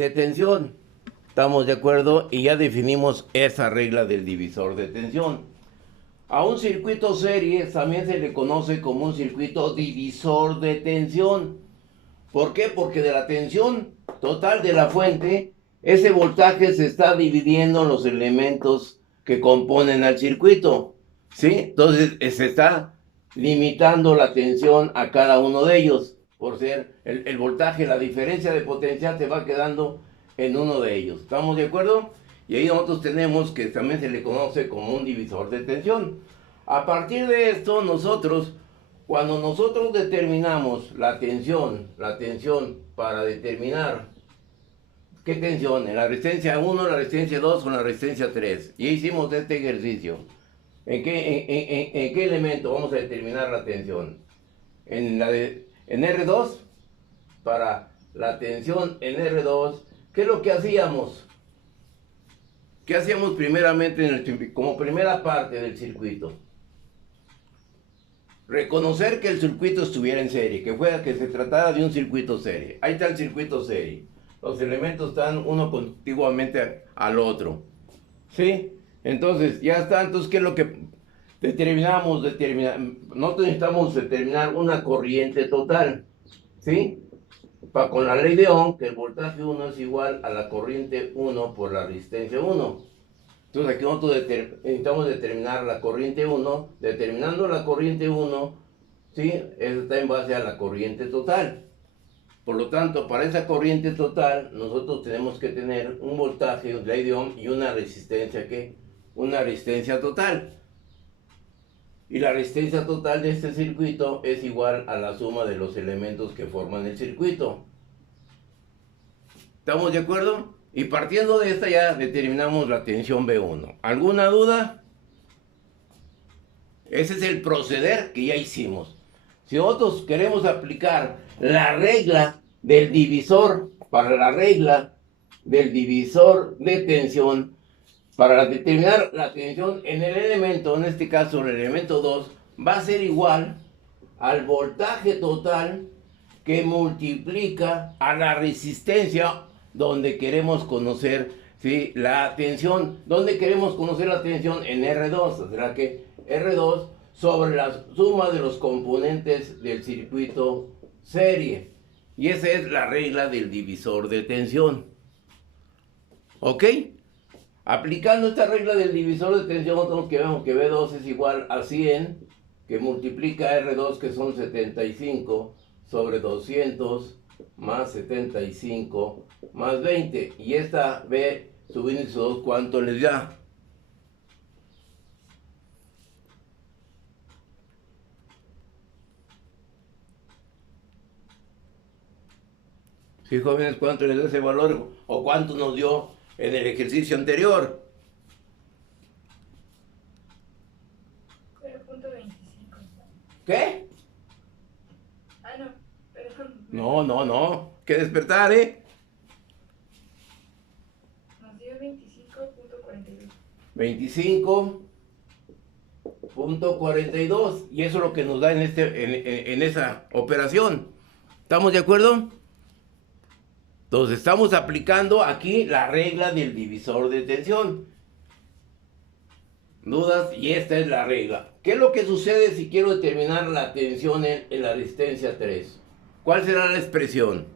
de tensión. ¿Estamos de acuerdo? Y ya definimos esa regla del divisor de tensión. A un circuito serie también se le conoce como un circuito divisor de tensión. ¿Por qué? Porque de la tensión total de la fuente, ese voltaje se está dividiendo en los elementos que componen al circuito. ¿Sí? Entonces se está limitando la tensión a cada uno de ellos. Por ser el voltaje, la diferencia de potencial se va quedando en uno de ellos. ¿Estamos de acuerdo? Y ahí nosotros tenemos que también se le conoce como un divisor de tensión. A partir de esto, cuando nosotros determinamos la tensión para determinar qué tensión, en la resistencia 1, la resistencia 2 o la resistencia 3, y hicimos este ejercicio, ¿en qué elemento vamos a determinar la tensión? En R2, para la tensión en R2, ¿qué es lo que hacíamos? ¿Qué hacíamos primeramente como primera parte del circuito? Reconocer que el circuito estuviera en serie, que se tratara de un circuito serie. Ahí está el circuito serie. Los elementos están uno contiguamente al otro. ¿Sí? Entonces, ya está. Entonces, ¿qué es lo que determinamos? Nosotros necesitamos determinar una corriente total. ¿Sí? Con la ley de Ohm, que el voltaje 1 es igual a la corriente 1 por la resistencia 1. Entonces aquí nosotros necesitamos determinar la corriente 1. Determinando la corriente 1, ¿sí? Eso está en base a la corriente total. Por lo tanto, para esa corriente total, nosotros tenemos que tener un voltaje, un ley de Ohm y una resistencia, ¿qué? Una resistencia total. Y la resistencia total de este circuito es igual a la suma de los elementos que forman el circuito. ¿Estamos de acuerdo? Y partiendo de esta ya determinamos la tensión B1. ¿Alguna duda? Ese es el proceder que ya hicimos. Si nosotros queremos aplicar la regla del divisor para la regla del divisor de tensión, para determinar la tensión en el elemento, en este caso el elemento 2, va a ser igual al voltaje total que multiplica a la resistencia donde queremos conocer, ¿sí?, la tensión. ¿Dónde queremos conocer la tensión? En R2. O sea que R2 sobre la suma de los componentes del circuito serie. Y esa es la regla del divisor de tensión. ¿Ok? Aplicando esta regla del divisor de tensión, nosotros que vemos que B2 es igual a 100, que multiplica R2, que son 75, sobre 200 más 75 más 20. Y esta B sub índice 2, ¿cuánto les da? Sí, jóvenes, ¿cuánto les da ese valor? ¿O cuánto nos dio en el ejercicio anterior? 0.25. ¿Qué? Ah, no, perdón. No. Que despertar, ¿eh? Nos dio 25.42. 25.42. Y eso es lo que nos da en esa operación. ¿Estamos de acuerdo? Entonces estamos aplicando aquí la regla del divisor de tensión. ¿Dudas? Y esta es la regla. ¿Qué es lo que sucede si quiero determinar la tensión en la resistencia 3? ¿Cuál será la expresión?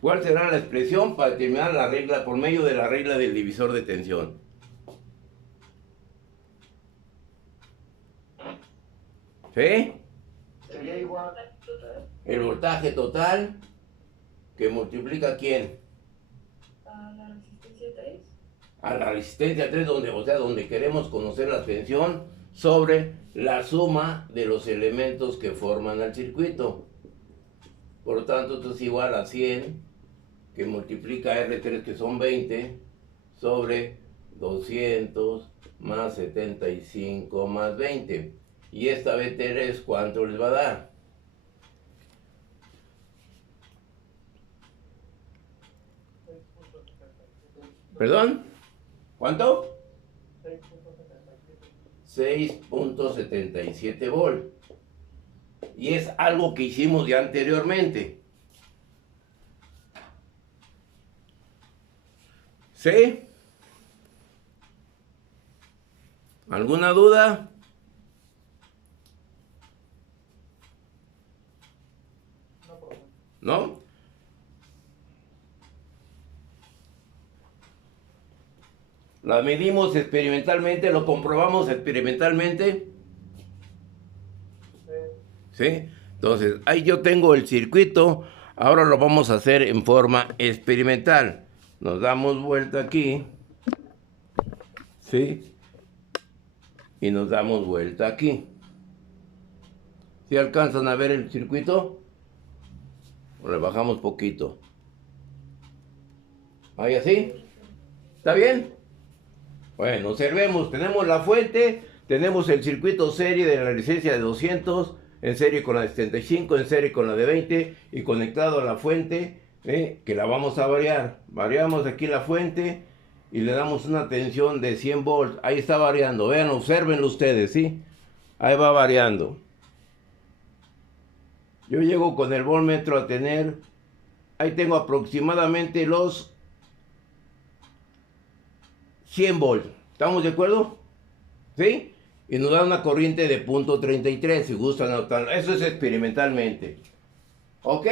¿Cuál será la expresión para determinar la regla por medio de la regla del divisor de tensión? ¿Sí? Sería igual El voltaje total que multiplica ¿quién? a la resistencia 3. A la resistencia 3, donde queremos conocer la tensión sobre la suma de los elementos que forman el circuito. Por lo tanto, esto es igual a 100, que multiplica R3, que son 20, sobre 200 más 75 más 20. Y esta B3, ¿cuánto les va a dar? ¿Perdón? ¿Cuánto? 6.77 volt. Y es algo que hicimos ya anteriormente. ¿Sí? ¿Alguna duda? ¿No? La medimos experimentalmente, lo comprobamos experimentalmente. ¿Sí? Entonces, ahí yo tengo el circuito. Ahora lo vamos a hacer en forma experimental. Nos damos vuelta aquí. ¿Sí? Y nos damos vuelta aquí. ¿Sí alcanzan a ver el circuito? Le bajamos poquito. ¿Ahí así? ¿Está bien? Bueno, observemos, tenemos la fuente, tenemos el circuito serie de la licencia de 200, en serie con la de 75, en serie con la de 20 y conectado a la fuente, que la vamos a variar. Variamos aquí la fuente y le damos una tensión de 100 volts. Ahí está variando, vean, observenlo ustedes, ¿sí? Ahí va variando. Yo llego con el voltmetro a tener, ahí tengo aproximadamente los 100 volts. ¿Estamos de acuerdo? ¿Sí? Y nos da una corriente de .33, si gustan anotarlo. Eso es experimentalmente. ¿Ok?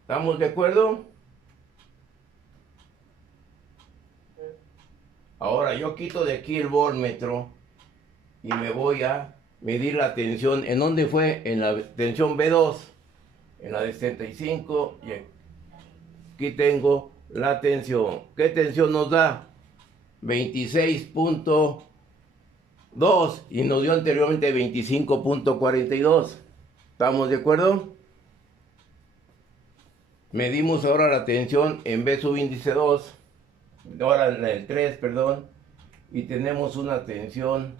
¿Estamos de acuerdo? Ahora yo quito de aquí el voltmetro y me voy a medir la tensión. ¿En dónde fue? En la tensión B2. En la de 75 y aquí tengo la tensión. ¿Qué tensión nos da? 26.2 y nos dio anteriormente 25.42. ¿Estamos de acuerdo? Medimos ahora la tensión en B subíndice 2, ahora en el 3, perdón, y tenemos una tensión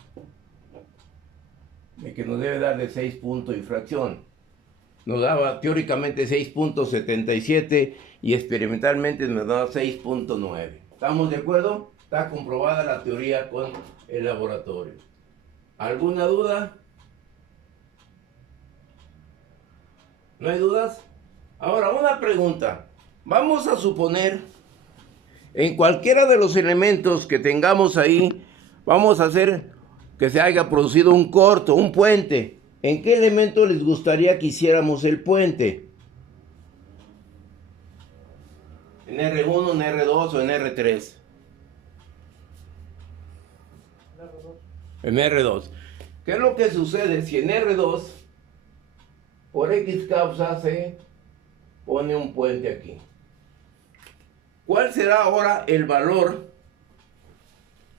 de que nos debe dar de 6 puntos y fracción. Nos daba teóricamente 6.77 y experimentalmente nos daba 6.9. ¿Estamos de acuerdo? Está comprobada la teoría con el laboratorio. ¿Alguna duda? ¿No hay dudas? Ahora, una pregunta. Vamos a suponer, en cualquiera de los elementos que tengamos ahí, vamos a hacer que se haya producido un corto, un puente. ¿En qué elemento les gustaría que hiciéramos el puente? ¿En R1, en R2 o en R3? En R2. ¿Qué es lo que sucede si en R2, por X causa, se pone un puente aquí? ¿Cuál será ahora el valor?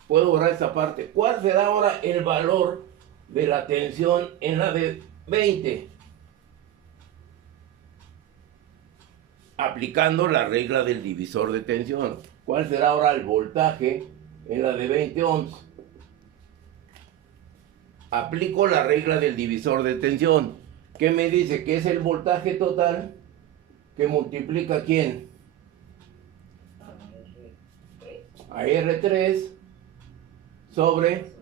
Puedo borrar esta parte. ¿Cuál será ahora el valor de la tensión en la de 20? Aplicando la regla del divisor de tensión. ¿Cuál será ahora el voltaje en la de 20 ohms? Aplico la regla del divisor de tensión. ¿Qué me dice? Que es el voltaje total que multiplica ¿a quién? A R3 sobre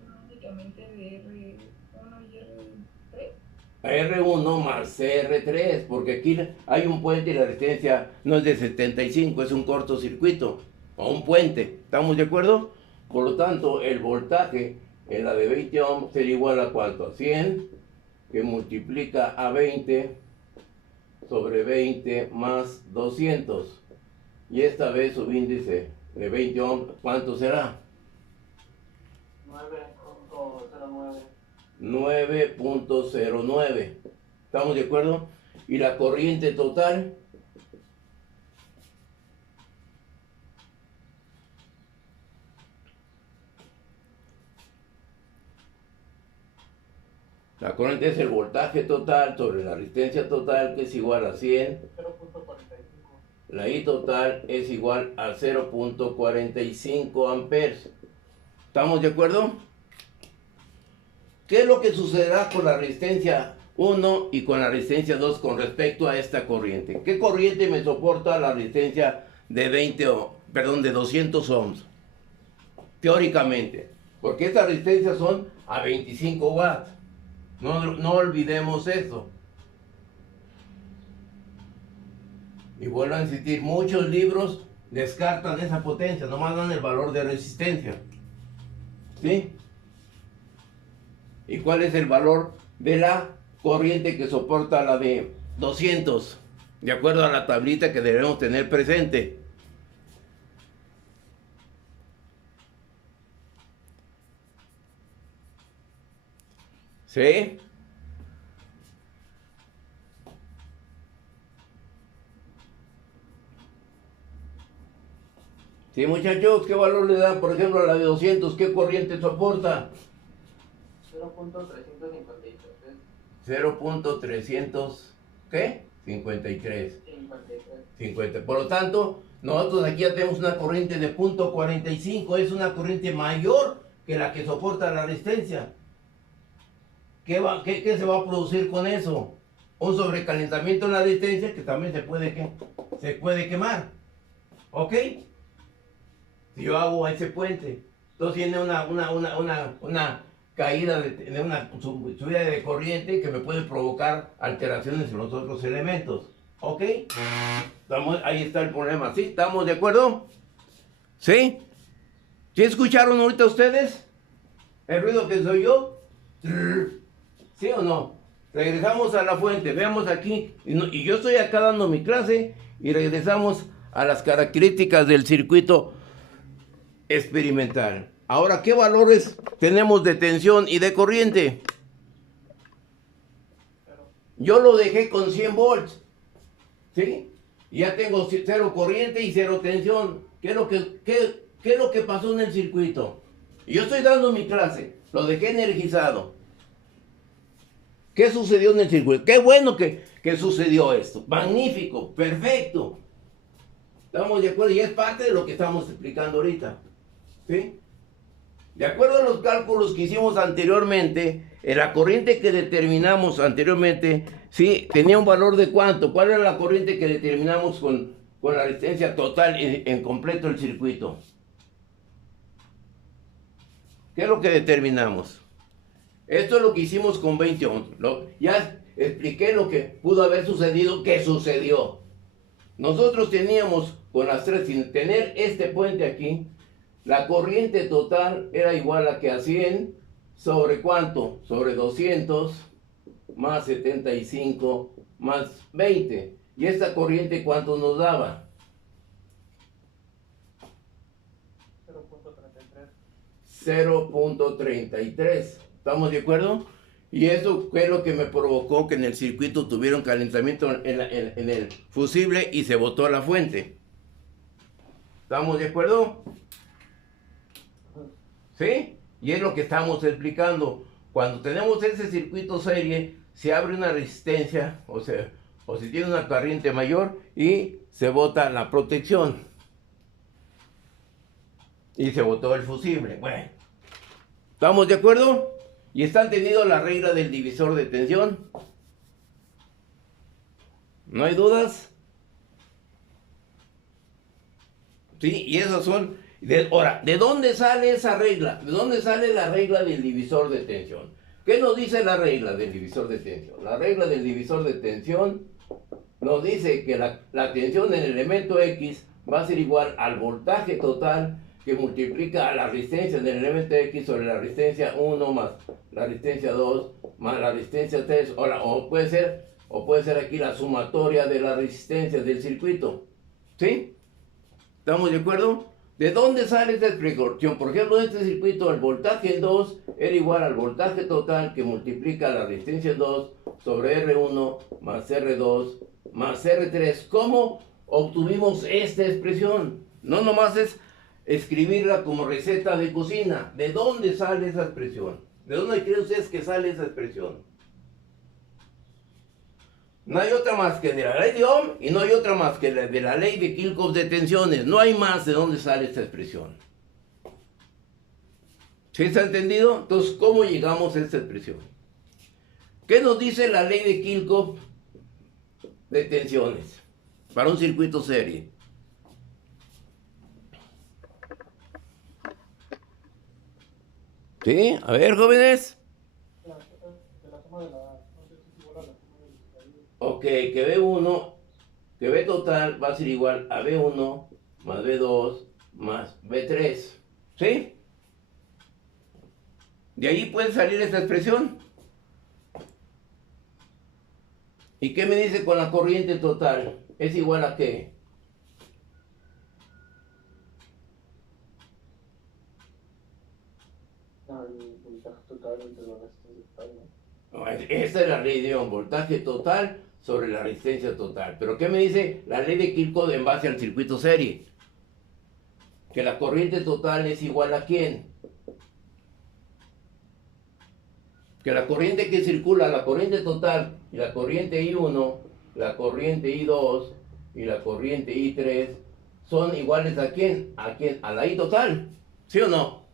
a R1 más CR3, porque aquí hay un puente y la resistencia no es de 75, es un cortocircuito o un puente. ¿Estamos de acuerdo? Por lo tanto, el voltaje en la de 20 ohms sería igual a ¿cuánto? A 100, que multiplica a 20 sobre 20 más 200. Y esta vez subíndice de 20 ohms, ¿cuánto será? 9.09. 9.09. ¿Estamos de acuerdo? Y la corriente total, la corriente es el voltaje total sobre la resistencia total, que es igual a 100. 0.45. La I total es igual a 0.45 amperes. ¿Estamos de acuerdo? ¿Qué es lo que sucederá con la resistencia 1 y con la resistencia 2 con respecto a esta corriente? ¿Qué corriente me soporta la resistencia de 200 ohms? Teóricamente. Porque estas resistencias son a 25 watts. No olvidemos eso. Y vuelvo a insistir, muchos libros descartan esa potencia, nomás dan el valor de resistencia. ¿Sí? ¿Y cuál es el valor de la corriente que soporta la de 200? De acuerdo a la tablita que debemos tener presente. ¿Sí? Sí, muchachos, ¿qué valor le dan, por ejemplo, a la de 200? ¿Qué corriente soporta? 0.353. 0.300, ¿qué? 53. 53. 50. Por lo tanto, nosotros aquí ya tenemos una corriente de 0.45, es una corriente mayor que la que soporta la resistencia. ¿Qué se va a producir con eso? Un sobrecalentamiento en la resistencia que también se puede quemar. ¿Ok? Si yo hago ese puente, entonces tiene una caída de una subida de corriente que me puede provocar alteraciones en los otros elementos. ¿Ok? Ahí está el problema. ¿Sí? ¿Estamos de acuerdo? ¿Sí? ¿Sí escucharon ahorita ustedes el ruido que soy yo? ¿Sí o no? Regresamos a la fuente. Veamos aquí. Y yo estoy acá dando mi clase y regresamos a las características del circuito experimental. Ahora, ¿qué valores tenemos de tensión y de corriente? Yo lo dejé con 100 volts. ¿Sí? Ya tengo cero corriente y cero tensión. ¿Qué es lo que pasó en el circuito? Yo estoy dando mi clase. Lo dejé energizado. ¿Qué sucedió en el circuito? Qué bueno que sucedió esto. Magnífico, perfecto. ¿Estamos de acuerdo? Y es parte de lo que estamos explicando ahorita. ¿Sí? De acuerdo a los cálculos que hicimos anteriormente, la corriente que determinamos anteriormente, ¿sí? Tenía un valor de ¿cuánto? ¿Cuál era la corriente que determinamos con la resistencia total en completo el circuito? ¿Qué es lo que determinamos? Esto es lo que hicimos con 20 ohms. Ya expliqué lo que pudo haber sucedido, que sucedió. Nosotros teníamos con las tres, sin tener este puente aquí, la corriente total era igual a que a 100 sobre ¿cuánto? Sobre 200 más 75 más 20. ¿Y esta corriente cuánto nos daba? 0.33. ¿Estamos de acuerdo? Y eso fue lo que me provocó que en el circuito tuviera un calentamiento en el fusible y se botó a la fuente. ¿Estamos de acuerdo? ¿Sí? Y es lo que estamos explicando. Cuando tenemos ese circuito serie, se abre una resistencia, o si tiene una corriente mayor, y se bota la protección. Y se botó el fusible. Bueno, ¿estamos de acuerdo? ¿Y están teniendo la regla del divisor de tensión? ¿No hay dudas? Sí, y esas son... Ahora, ¿de dónde sale esa regla? ¿De dónde sale la regla del divisor de tensión? ¿Qué nos dice la regla del divisor de tensión? La regla del divisor de tensión nos dice que la tensión en el elemento X va a ser igual al voltaje total que multiplica a la resistencia del elemento X sobre la resistencia 1 más la resistencia 2 más la resistencia 3. Ahora, o puede ser aquí la sumatoria de las resistencias del circuito. ¿Sí? ¿Estamos de acuerdo? ¿De dónde sale esta expresión? Por ejemplo, en este circuito el voltaje en 2 era igual al voltaje total que multiplica la resistencia 2 sobre R1 más R2 más R3. ¿Cómo obtuvimos esta expresión? No nomás es escribirla como receta de cocina. ¿De dónde sale esa expresión? ¿De dónde creen ustedes que sale esa expresión? No hay otra más que de la ley de Ohm y no hay otra más que de la ley de Kirchhoff de tensiones. No hay más de dónde sale esta expresión. ¿Sí está entendido? Entonces, ¿cómo llegamos a esta expresión? ¿Qué nos dice la ley de Kirchhoff de tensiones para un circuito serie? ¿Sí? A ver, jóvenes. De la suma de la, no sé si es igual a la suma de los caídos. Ok, que B1, que B total va a ser igual a B1 más B2 más B3. ¿Sí? De ahí puede salir esta expresión. ¿Y qué me dice con la corriente total? ¿Es igual a qué? El voltaje total entre la resistencia total, ¿no? No, esa es la ley de Ohm, voltaje total sobre la resistencia total. Pero ¿qué me dice la ley de Kirchhoff en base al circuito serie? Que la corriente total es igual a ¿quién? Que la corriente que circula, la corriente total y la corriente I1, la corriente I2 y la corriente I3 son iguales ¿a quién? ¿A quién? A la I total, ¿sí o no?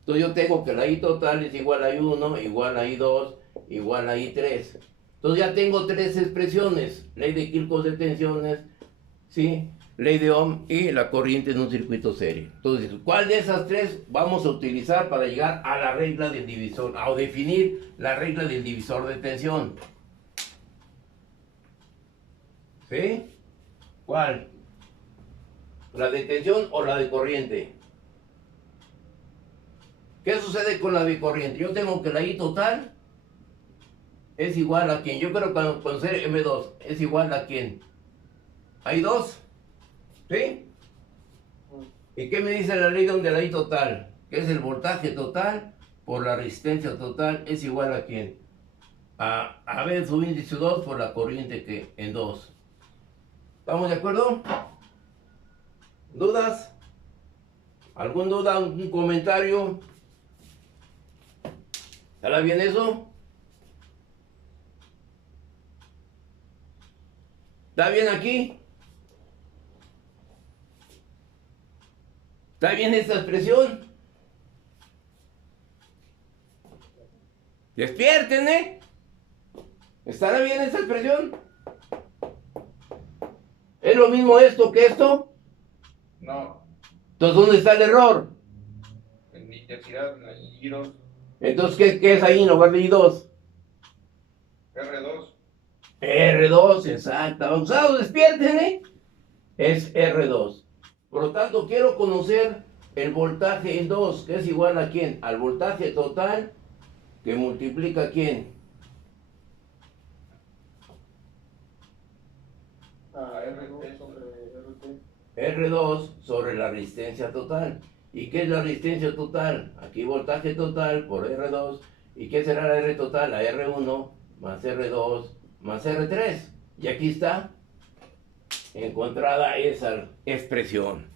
Entonces yo tengo que la I total es igual a I1, igual a I2, igual a I3. Entonces ya tengo tres expresiones, ley de Kirchhoff de tensiones, ¿sí? Ley de Ohm y la corriente en un circuito serie. Entonces, ¿cuál de esas tres vamos a utilizar para llegar a la regla del divisor, o definir la regla del divisor de tensión? ¿Sí? ¿Cuál? ¿La de tensión o la de corriente? ¿Qué sucede con la de corriente? Yo tengo que la I total es igual a quién. Yo creo que con ser M2 es igual a quién. A I2. ¿Sí? ¿Y qué me dice la ley de la I total? Que es el voltaje total por la resistencia total es igual a quién? A B sub índice 2 por la corriente que en 2. ¿Estamos de acuerdo? ¿Dudas? ¿Algún duda? ¿Un comentario? ¿Estará bien eso? ¿Está bien aquí? ¿Está bien esta expresión? Despierten, ¿eh? ¿Estará bien esta expresión? ¿Es lo mismo esto que esto? No, Entonces, ¿dónde está el error? en intensidad, en giros, Entonces, ¿qué es ahí en lugar de I2? R2, R2, exacto. Abusados, despierten, ¿eh? Es R2. Por lo tanto, quiero conocer el voltaje en 2, que es igual a quién? Al voltaje total que multiplica quién? A R2 sobre RT. R2 sobre la resistencia total. ¿Y qué es la resistencia total? Aquí voltaje total por R2. ¿Y qué será la R total? La R1 más R2 más R3. Y aquí está encontrada esa expresión.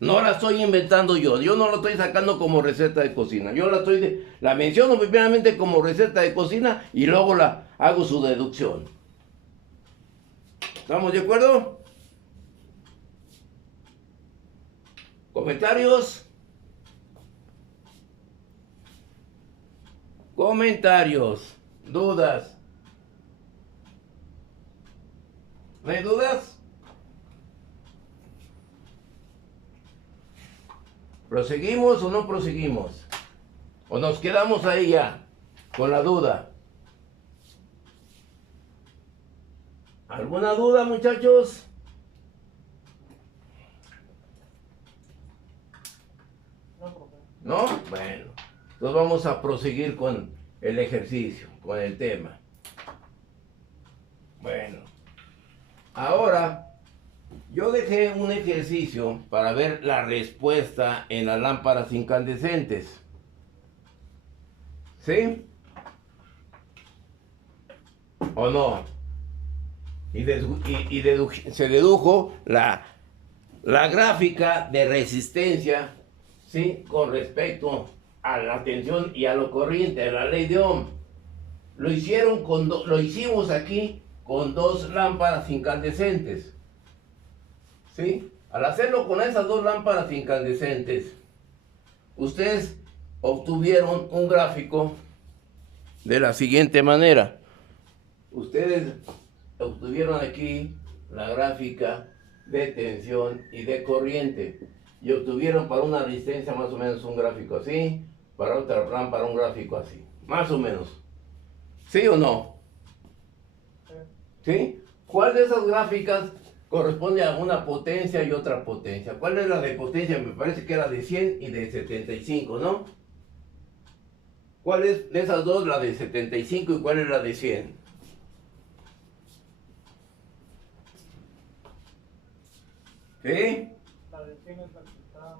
No la estoy inventando yo no la estoy sacando como receta de cocina. Yo la menciono primeramente como receta de cocina y luego la hago su deducción. ¿Estamos de acuerdo? ¿Comentarios? Comentarios, dudas. ¿No hay dudas? ¿Proseguimos o no proseguimos? ¿O nos quedamos ahí ya, con la duda? ¿Alguna duda, muchachos? No, profe. ¿No? Bueno, entonces vamos a proseguir con el ejercicio, con el tema. Bueno, ahora yo dejé un ejercicio para ver la respuesta en las lámparas incandescentes. ¿Sí? ¿O no? Se dedujo la gráfica de resistencia, ¿sí? Con respecto a la tensión y a la corriente, a la ley de Ohm. Lo hicimos aquí con dos lámparas incandescentes, ¿sí? Al hacerlo con esas dos lámparas incandescentes, ustedes obtuvieron un gráfico de la siguiente manera. Ustedes obtuvieron aquí la gráfica de tensión y de corriente y obtuvieron para una resistencia más o menos un gráfico así, para otra lámpara un gráfico así, más o menos. ¿Sí o no? ¿Sí? ¿Cuál de esas gráficas corresponde a una potencia y otra potencia? ¿Cuál es la de potencia? Me parece que era de 100 y de 75, ¿no? ¿Cuál es de esas dos la de 75 y cuál es la de 100? ¿Sí? La de 100 es la que está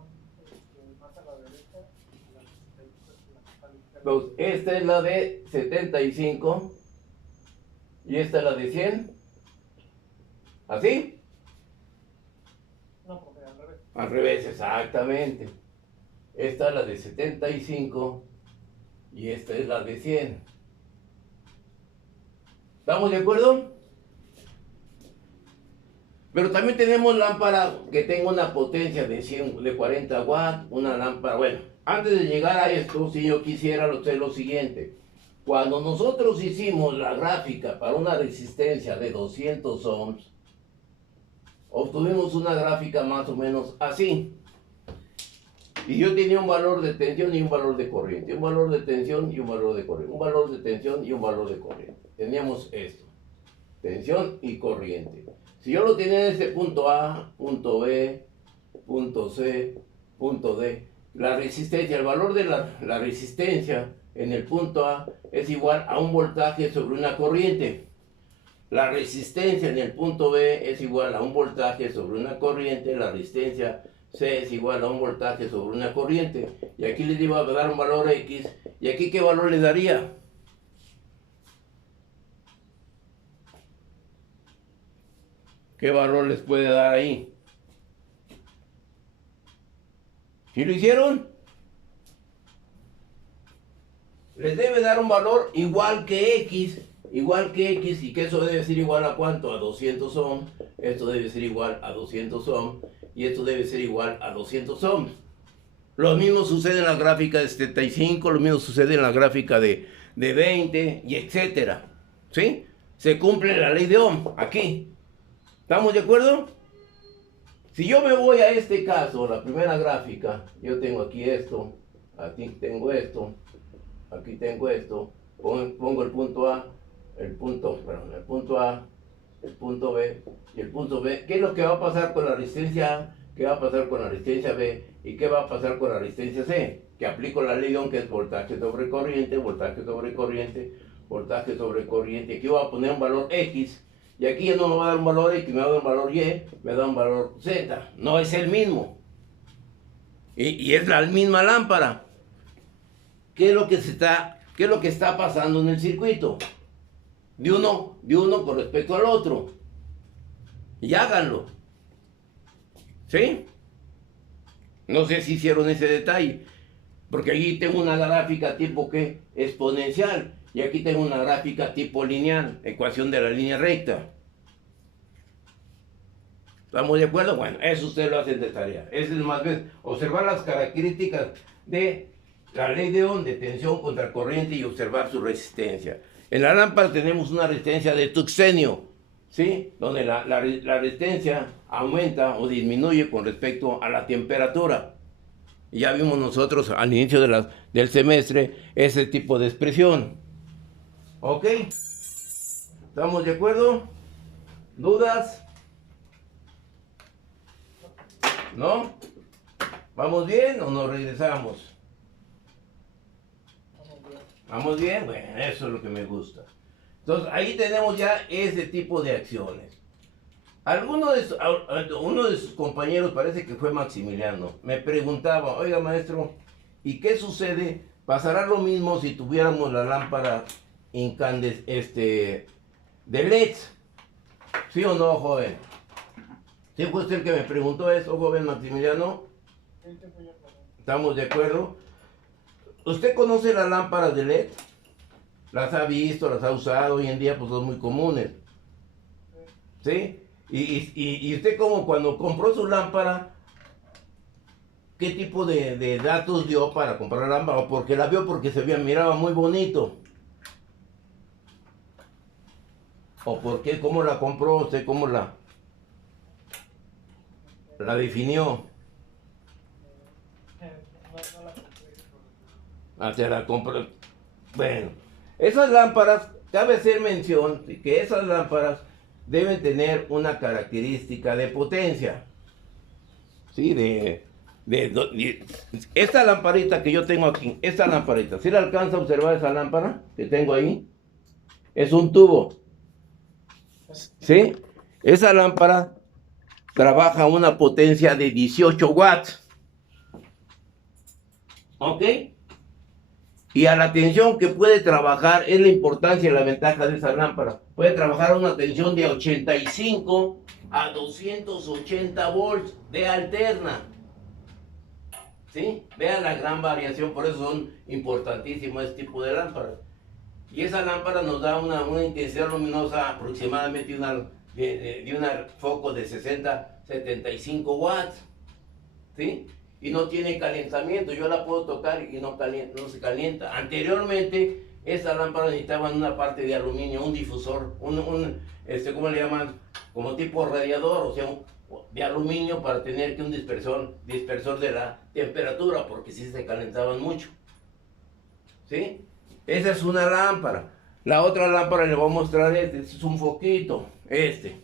más a la derecha, y la de 75 es la que está a la izquierda. Entonces, esta es la de 75 y esta es la de 100. ¿Así? No, porque al revés. Al revés, exactamente. Esta es la de 75 y esta es la de 100. ¿Estamos de acuerdo? Pero también tenemos lámpara que tenga una potencia de 100, de 40 watts, una lámpara, bueno, antes de llegar a esto, si yo quisiera hacer lo siguiente. Cuando nosotros hicimos la gráfica para una resistencia de 200 ohms, obtuvimos una gráfica más o menos así. Y yo tenía un valor de tensión y un valor de corriente, un valor de tensión y un valor de corriente, un valor de tensión y un valor de corriente. Teníamos esto, tensión y corriente. Si yo lo tenía en este punto A, punto B, punto C, punto D, la resistencia, el valor de la resistencia en el punto A es igual a un voltaje sobre una corriente. La resistencia en el punto B es igual a un voltaje sobre una corriente, la resistencia C es igual a un voltaje sobre una corriente. Y aquí les iba a dar un valor X, y aquí ¿qué valor le daría? ¿Qué valor les puede dar ahí? ¿Sí lo hicieron? Les debe dar un valor igual que X, y que eso debe ser igual a ¿cuánto? A 200 ohms, esto debe ser igual a 200 ohms, y esto debe ser igual a 200 ohms. Lo mismo sucede en la gráfica de 75, lo mismo sucede en la gráfica de 20, y etcétera. ¿Sí? Se cumple la ley de Ohm, aquí. ¿Estamos de acuerdo? Si yo me voy a este caso, la primera gráfica, yo tengo aquí esto, aquí tengo esto, aquí tengo esto, pongo el punto A, el punto A, el punto B y el punto B. ¿Qué es lo que va a pasar con la resistencia A? ¿Qué va a pasar con la resistencia B? ¿Y qué va a pasar con la resistencia C? Que aplico la ley de Ohm, que es voltaje sobre corriente, voltaje sobre corriente, voltaje sobre corriente. Aquí voy a poner un valor X. Y aquí ya no me va a dar un valor X, me va a dar un valor Y, me da un valor Z. No es el mismo. Y es la misma lámpara. ¿Qué es lo que está pasando en el circuito? De uno con respecto al otro. Y háganlo. ¿Sí? No sé si hicieron ese detalle. Porque allí tengo una gráfica tipo ¿qué? Exponencial. Y aquí tengo una gráfica tipo lineal, ecuación de la línea recta. ¿Estamos de acuerdo? Bueno, eso ustedes lo hacen de tarea. Ese es más bien observar las características de la ley de Ohm, de tensión contra corriente, y observar su resistencia. En la lámpara tenemos una resistencia de tuxenio, ¿sí? Donde la resistencia aumenta o disminuye con respecto a la temperatura. Y ya vimos nosotros al inicio del semestre ese tipo de expresión. ¿Ok? ¿Estamos de acuerdo? ¿Dudas? ¿No? ¿Vamos bien o nos regresamos? ¿Vamos bien? Bueno, eso es lo que me gusta. Entonces, ahí tenemos ya ese tipo de acciones. Uno de sus compañeros, parece que fue Maximiliano, me preguntaba, oiga maestro, ¿y qué sucede? ¿Pasará lo mismo si tuviéramos la lámpara de LEDs? ¿Sí o no, joven? ¿Sí fue usted el que me preguntó eso, joven Maximiliano? ¿Estamos de acuerdo? ¿Usted conoce las lámparas de LED? ¿Las ha visto, las ha usado? Hoy en día pues son muy comunes. ¿Sí? Y usted como cuando compró su lámpara, ¿qué tipo de datos dio para comprar la lámpara? ¿O porque la vio porque miraba muy bonito? ¿O por qué? ¿Cómo la compró usted? ¿Cómo la definió? hacia la compra. Bueno, esas lámparas, cabe hacer mención de que esas lámparas deben tener una característica de potencia. ¿Sí? Esta lamparita que yo tengo aquí, esta lamparita, ¿sí le alcanza a observar esa lámpara que tengo ahí? Es un tubo. ¿Sí? Esa lámpara trabaja a una potencia de 18 watts. ¿Ok? Y a la tensión que puede trabajar es la importancia y la ventaja de esa lámpara. Puede trabajar a una tensión de 85 a 280 volts de alterna. ¿Sí? Vean la gran variación, por eso son importantísimas este tipo de lámparas. Y esa lámpara nos da una intensidad luminosa aproximadamente de un foco de 60-75 watts. ¿Sí? Y no tiene calentamiento, yo la puedo tocar y no se calienta. Anteriormente, esta lámpara necesitaba una parte de aluminio, un difusor, ¿cómo le llaman? Como tipo radiador, o sea, de aluminio para tener que un dispersor de la temperatura, porque si se calentaban mucho. ¿Sí? Esa es una lámpara. La otra lámpara le voy a mostrar este es un foquito, ¿sí?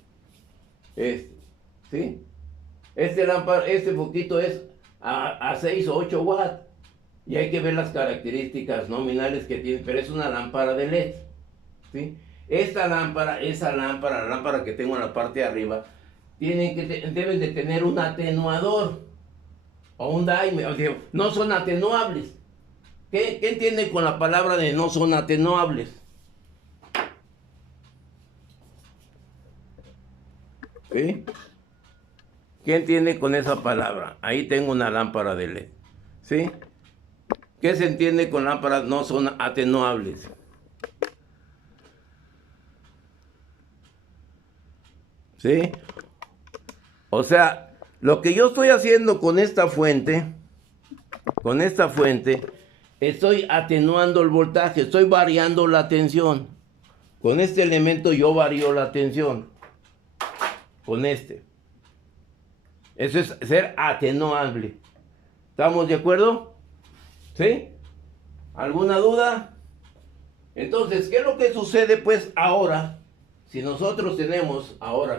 Este foquito es a 6 o 8 watts y hay que ver las características nominales que tiene, pero es una lámpara de LED. ¿Sí? Esa lámpara, la lámpara que tengo en la parte de arriba, deben de tener un atenuador o un daime, o sea, no son atenuables. ¿Qué entiende con la palabra de no son atenuables? ¿Sí? ¿Qué entiende con esa palabra? Ahí tengo una lámpara de LED. ¿Sí? ¿Qué se entiende con lámparas no son atenuables? ¿Sí? O sea, lo que yo estoy haciendo con esta fuente, estoy atenuando el voltaje, estoy variando la tensión. Con este elemento yo varío la tensión. Con este. Eso es ser atenuable. ¿Estamos de acuerdo? ¿Sí? ¿Alguna duda? Entonces, ¿qué es lo que sucede pues ahora? Si nosotros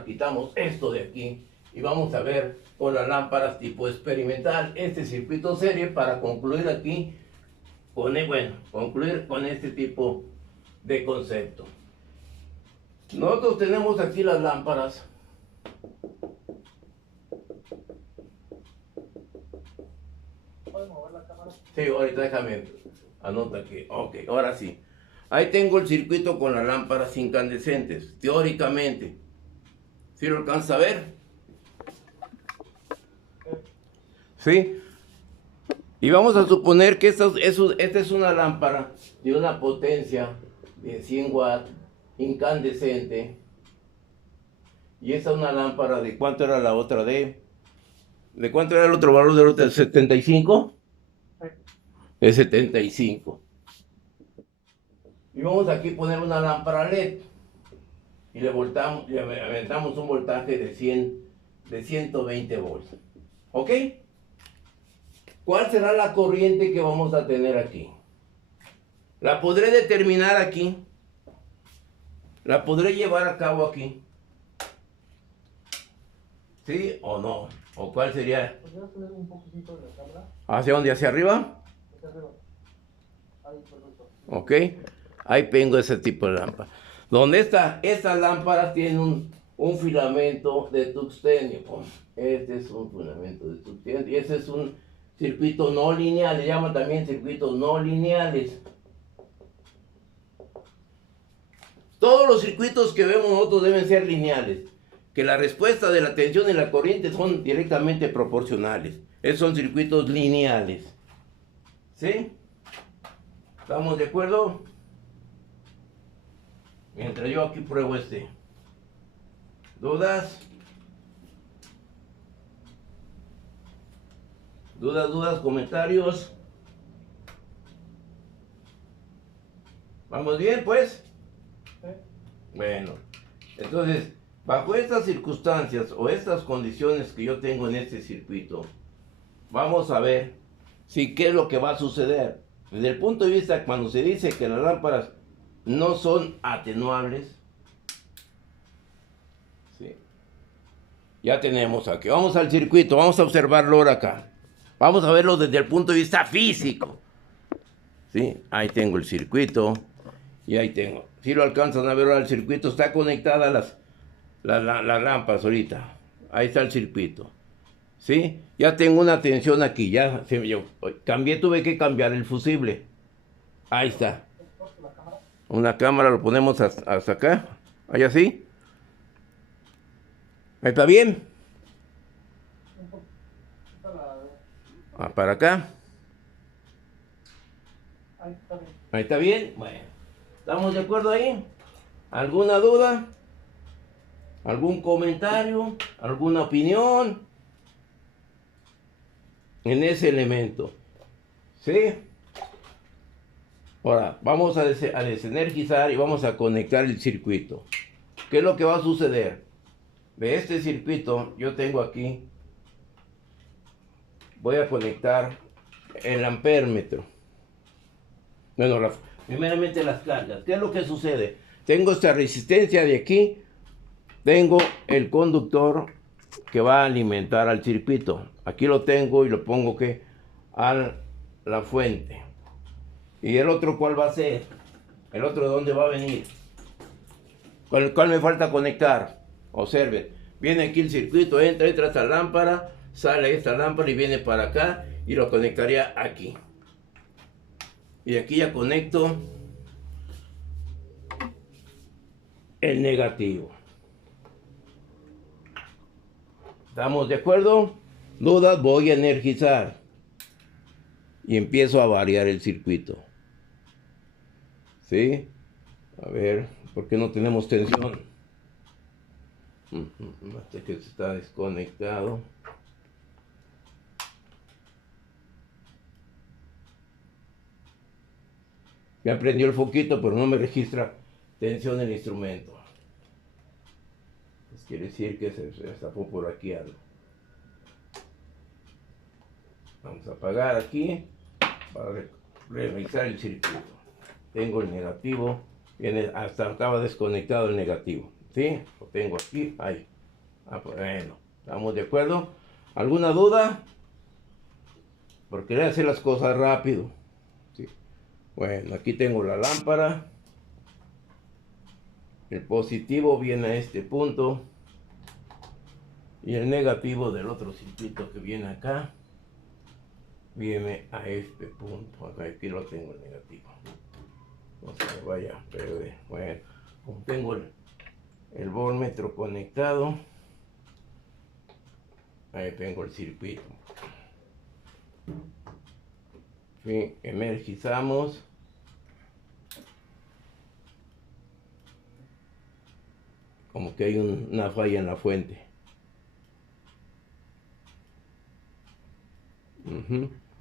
quitamos esto de aquí y vamos a ver con las lámparas tipo experimental este circuito serie para concluir aquí concluir con este tipo de concepto. Nosotros tenemos aquí las lámparas. ¿Puedes mover la cámara? Sí, ahorita déjame, anota aquí. Ok, ahora sí. Ahí tengo el circuito con las lámparas incandescentes, teóricamente. ¿Sí lo alcanza a ver? ¿Sí? Y vamos a suponer que esta es una lámpara de una potencia de 100 watts, incandescente. Y esta es una lámpara de, ¿cuánto era la otra? ¿De cuánto era el otro valor de la otra? ¿De 75? De 75. Y vamos aquí a poner una lámpara LED. Y le aventamos un voltaje de 120 volts. ¿Ok? ¿Cuál será la corriente que vamos a tener aquí? ¿La podré determinar aquí? ¿La podré llevar a cabo aquí? ¿Sí o no? ¿O cuál sería? ¿Podrías subir un poquitito de la cámara? ¿Hacia dónde? ¿Hacia arriba? Hacia arriba. Ahí, perfecto. ¿Ok? Ahí tengo ese tipo de lámpara. Donde estas lámparas tienen un filamento de tungstenio. Este es un filamento de tungstenio. Y ese es un circuito no lineal. Le llaman también circuitos no lineales. Todos los circuitos que vemos nosotros deben ser lineales. Que la respuesta de la tensión y la corriente son directamente proporcionales. Esos son circuitos lineales. ¿Sí? ¿Estamos de acuerdo? Mientras yo aquí pruebo este. ¿Dudas? ¿Dudas, comentarios? ¿Vamos bien, pues? ¿Sí? Bueno, entonces, bajo estas circunstancias o estas condiciones que yo tengo en este circuito, vamos a ver si qué es lo que va a suceder. Desde el punto de vista cuando se dice que las lámparas no son atenuables, ¿sí? Ya tenemos aquí. Vamos al circuito, vamos a observarlo ahora acá. Vamos a verlo desde el punto de vista físico. ¿Sí? Ahí tengo el circuito. Y ahí tengo. Si lo alcanzan a ver ahora el circuito, está conectada las lámparas ahorita. Ahí está el circuito. ¿Sí? Ya tengo una tensión aquí. Ya yo cambié, tuve que cambiar el fusible. Ahí está. Una cámara lo ponemos hasta acá. Ahí así. Ahí está bien. Para acá. Ahí está bien. Bueno, ¿estamos de acuerdo ahí? ¿Alguna duda? ¿Algún comentario? ¿Alguna opinión? En ese elemento. ¿Sí? Ahora, vamos a desenergizar y vamos a conectar el circuito. ¿Qué es lo que va a suceder? De este circuito, yo tengo aquí, voy a conectar el ampéretro. Bueno, primeramente las cargas. ¿Qué es lo que sucede? Tengo esta resistencia de aquí, tengo el conductor que va a alimentar al circuito. Aquí lo tengo y lo pongo que a la fuente. ¿Y el otro cuál va a ser? ¿El otro de dónde va a venir? ¿Con el cual me falta conectar? Observen, viene aquí el circuito, entra esta lámpara, sale esta lámpara y viene para acá y lo conectaría aquí. Y aquí ya conecto el negativo. ¿Estamos de acuerdo? Dudas, voy a energizar. Y empiezo a variar el circuito. ¿Sí? A ver, ¿por qué no tenemos tensión? Hasta que se está desconectado. Ya prendió el foquito, pero no me registra tensión en el instrumento. Pues quiere decir que se destapó por aquí algo. Vamos a apagar aquí para revisar el circuito. Tengo el negativo, viene hasta estaba desconectado el negativo. ¿Sí? Lo tengo aquí, ahí. Pues bueno, ¿estamos de acuerdo? ¿Alguna duda? Porque querer hacer las cosas rápido. ¿Sí? Bueno, aquí tengo la lámpara. El positivo viene a este punto. Y el negativo del otro circuito que viene acá viene a este punto. Acá, aquí lo tengo el negativo. No se me vaya a perder. Bueno, como tengo el voltmetro conectado, ahí tengo el circuito. Sí, energizamos. Como que hay una falla en la fuente.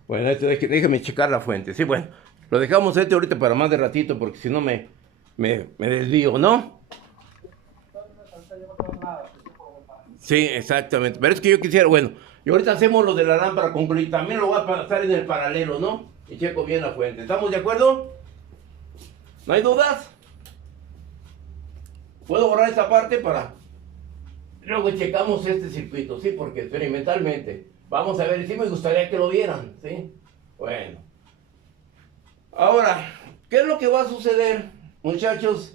Bueno, déjame checar la fuente. Sí, bueno, lo dejamos ahorita para más de ratito porque si no me desvío, ¿no? Sí, exactamente. Pero es que yo quisiera, bueno, y ahorita hacemos lo de la lámpara concluida. También lo voy a pasar en el paralelo, ¿no? Y checo bien la fuente. ¿Estamos de acuerdo? ¿No hay dudas? ¿Puedo borrar esta parte para...? Luego checamos este circuito, ¿sí? Porque experimentalmente... Vamos a ver, sí me gustaría que lo vieran, ¿sí? Bueno. Ahora, ¿qué es lo que va a suceder, muchachos?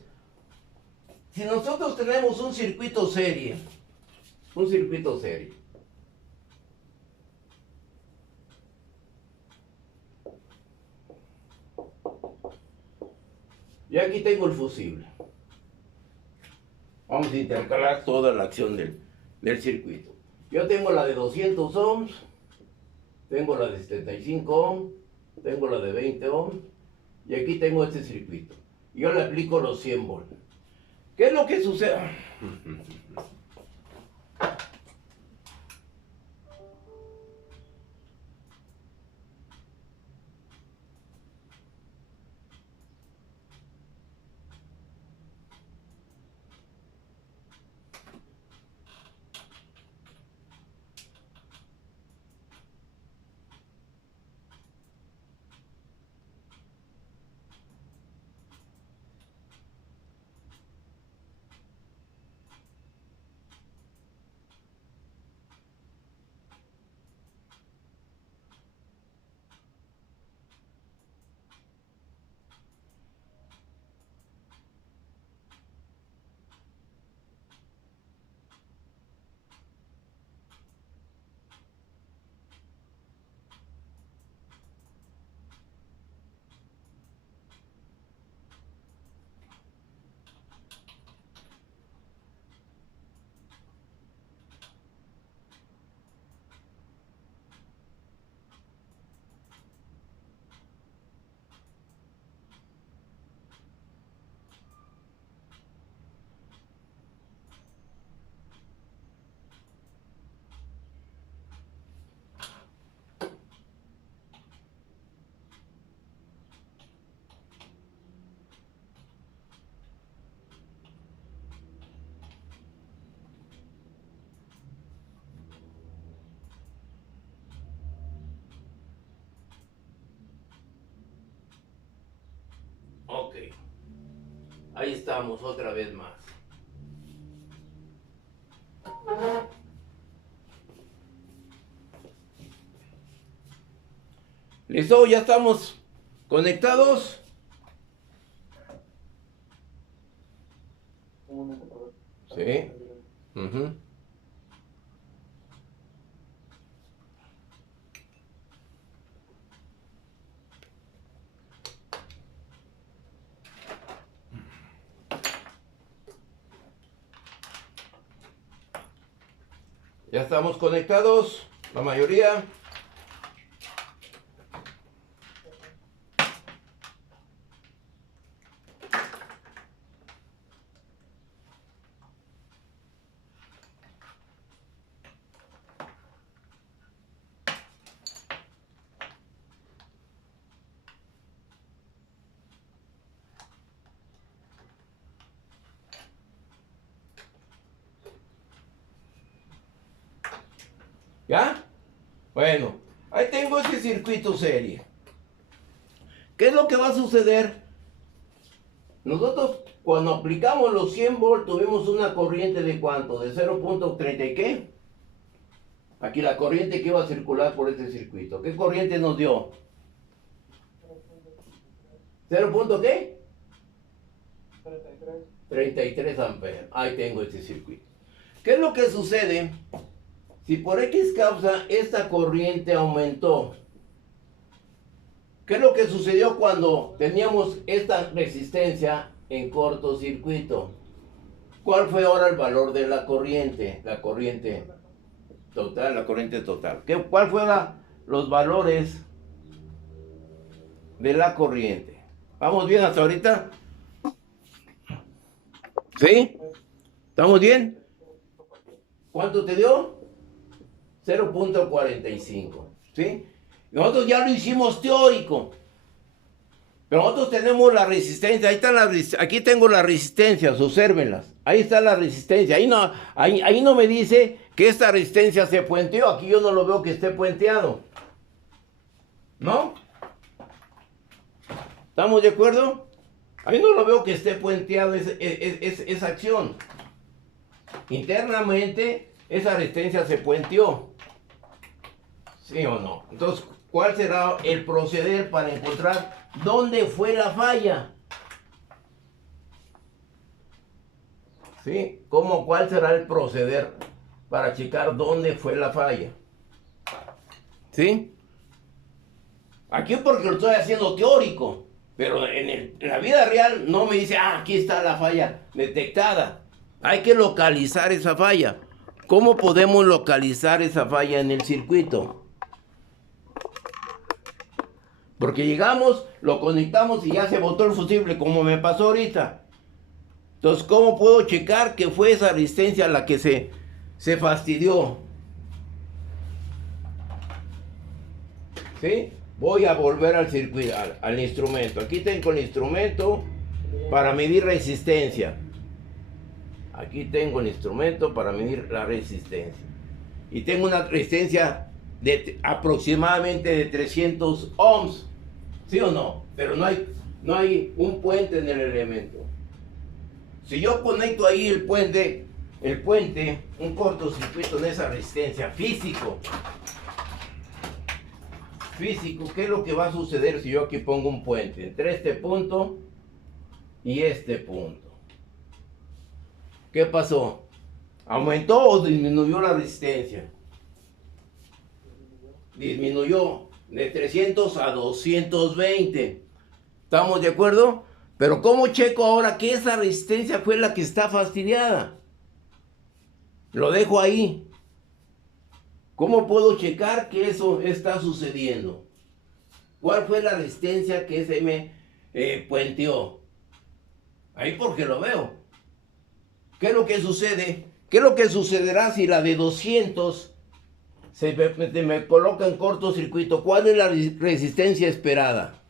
Si nosotros tenemos un circuito serie, y aquí tengo el fusible. Vamos a intercalar toda la acción del circuito. Yo tengo la de 200 ohms, tengo la de 75 ohms, tengo la de 20 ohms, y aquí tengo este circuito. Yo le aplico los 100 volts. ¿Qué es lo que sucede? Ok. Ahí estamos otra vez más. ¿Listo? ¿Ya estamos conectados? Un momento, por favor. Sí. Ujú. Ya estamos conectados, la mayoría. ¿Ya? Bueno, ahí tengo ese circuito serie. ¿Qué es lo que va a suceder? Nosotros cuando aplicamos los 100 volts tuvimos una corriente de ¿cuánto? De 0.30 y qué? Aquí la corriente que iba a circular por este circuito. ¿Qué corriente nos dio? ¿0. qué? 33. 33 amperes. Ahí tengo este circuito. ¿Qué es lo que sucede? Si por X causa esta corriente aumentó, ¿qué es lo que sucedió cuando teníamos esta resistencia en cortocircuito? ¿Cuál fue ahora el valor de la corriente? La corriente total, la corriente total. ¿Cuál fueron los valores de la corriente? ¿Vamos bien hasta ahorita? ¿Sí? ¿Estamos bien? ¿Cuánto te dio? 0.45, ¿sí? Nosotros ya lo hicimos teórico, pero nosotros tenemos la resistencia. Ahí están aquí tengo las resistencias, obsérvenlas. Ahí está la resistencia. Ahí no me dice que esta resistencia se puenteó. Aquí yo no lo veo que esté puenteado, ¿no? ¿Estamos de acuerdo? Ahí no lo veo que esté puenteado esa acción. Internamente esa resistencia se puenteó. ¿Sí o no? Entonces, ¿cuál será el proceder para encontrar dónde fue la falla? ¿Sí? ¿Cuál será el proceder para checar dónde fue la falla? ¿Sí? Aquí porque lo estoy haciendo teórico, pero en la vida real no me dice, aquí está la falla detectada. Hay que localizar esa falla. ¿Cómo podemos localizar esa falla en el circuito? Porque llegamos, lo conectamos y ya se botó el fusible, como me pasó ahorita. Entonces, ¿cómo puedo checar que fue esa resistencia la que se fastidió? ¿Sí? Voy a volver al circuito, al instrumento. Aquí tengo el instrumento para medir resistencia. Aquí tengo el instrumento para medir la resistencia. Y tengo una resistencia de aproximadamente de 300 ohms. ¿Sí o no? Pero no hay un puente en el elemento. Si yo conecto ahí el puente, un cortocircuito en esa resistencia físico, ¿qué es lo que va a suceder si yo aquí pongo un puente entre este punto y este punto? ¿Qué pasó? ¿Aumentó o disminuyó la resistencia? Disminuyó de 300 a 220. ¿Estamos de acuerdo? Pero ¿cómo checo ahora que esa resistencia fue la que está fastidiada? Lo dejo ahí. ¿Cómo puedo checar que eso está sucediendo? ¿Cuál fue la resistencia que se me puenteó? Ahí porque lo veo. ¿Qué es lo que sucede? ¿Qué es lo que sucederá si la de 200 me coloca en cortocircuito? ¿Cuál es la resistencia esperada?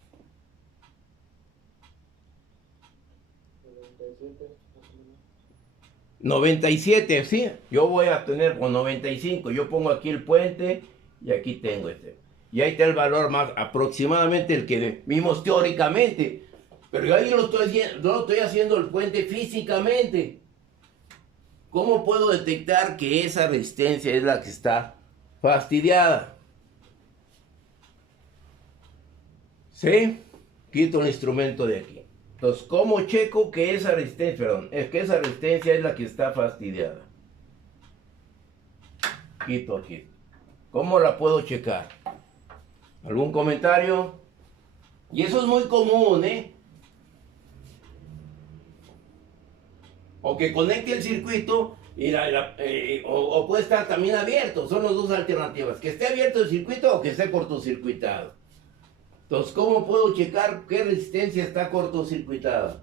97, ¿sí? Yo voy a tener con 95. Yo pongo aquí el puente y aquí tengo este. Y ahí está el valor más aproximadamente el que vimos teóricamente. Pero yo ahí lo estoy haciendo el puente físicamente. ¿Cómo puedo detectar que esa resistencia es la que está fastidiada? ¿Sí? Quito el instrumento de aquí. Entonces, ¿cómo checo que esa resistencia, es que esa resistencia es la que está fastidiada? Quito aquí. ¿Cómo la puedo checar? ¿Algún comentario? Y eso es muy común, ¿eh? O que conecte el circuito y o puede estar también abierto. Son las dos alternativas. Que esté abierto el circuito o que esté cortocircuitado. Entonces, ¿cómo puedo checar qué resistencia está cortocircuitada?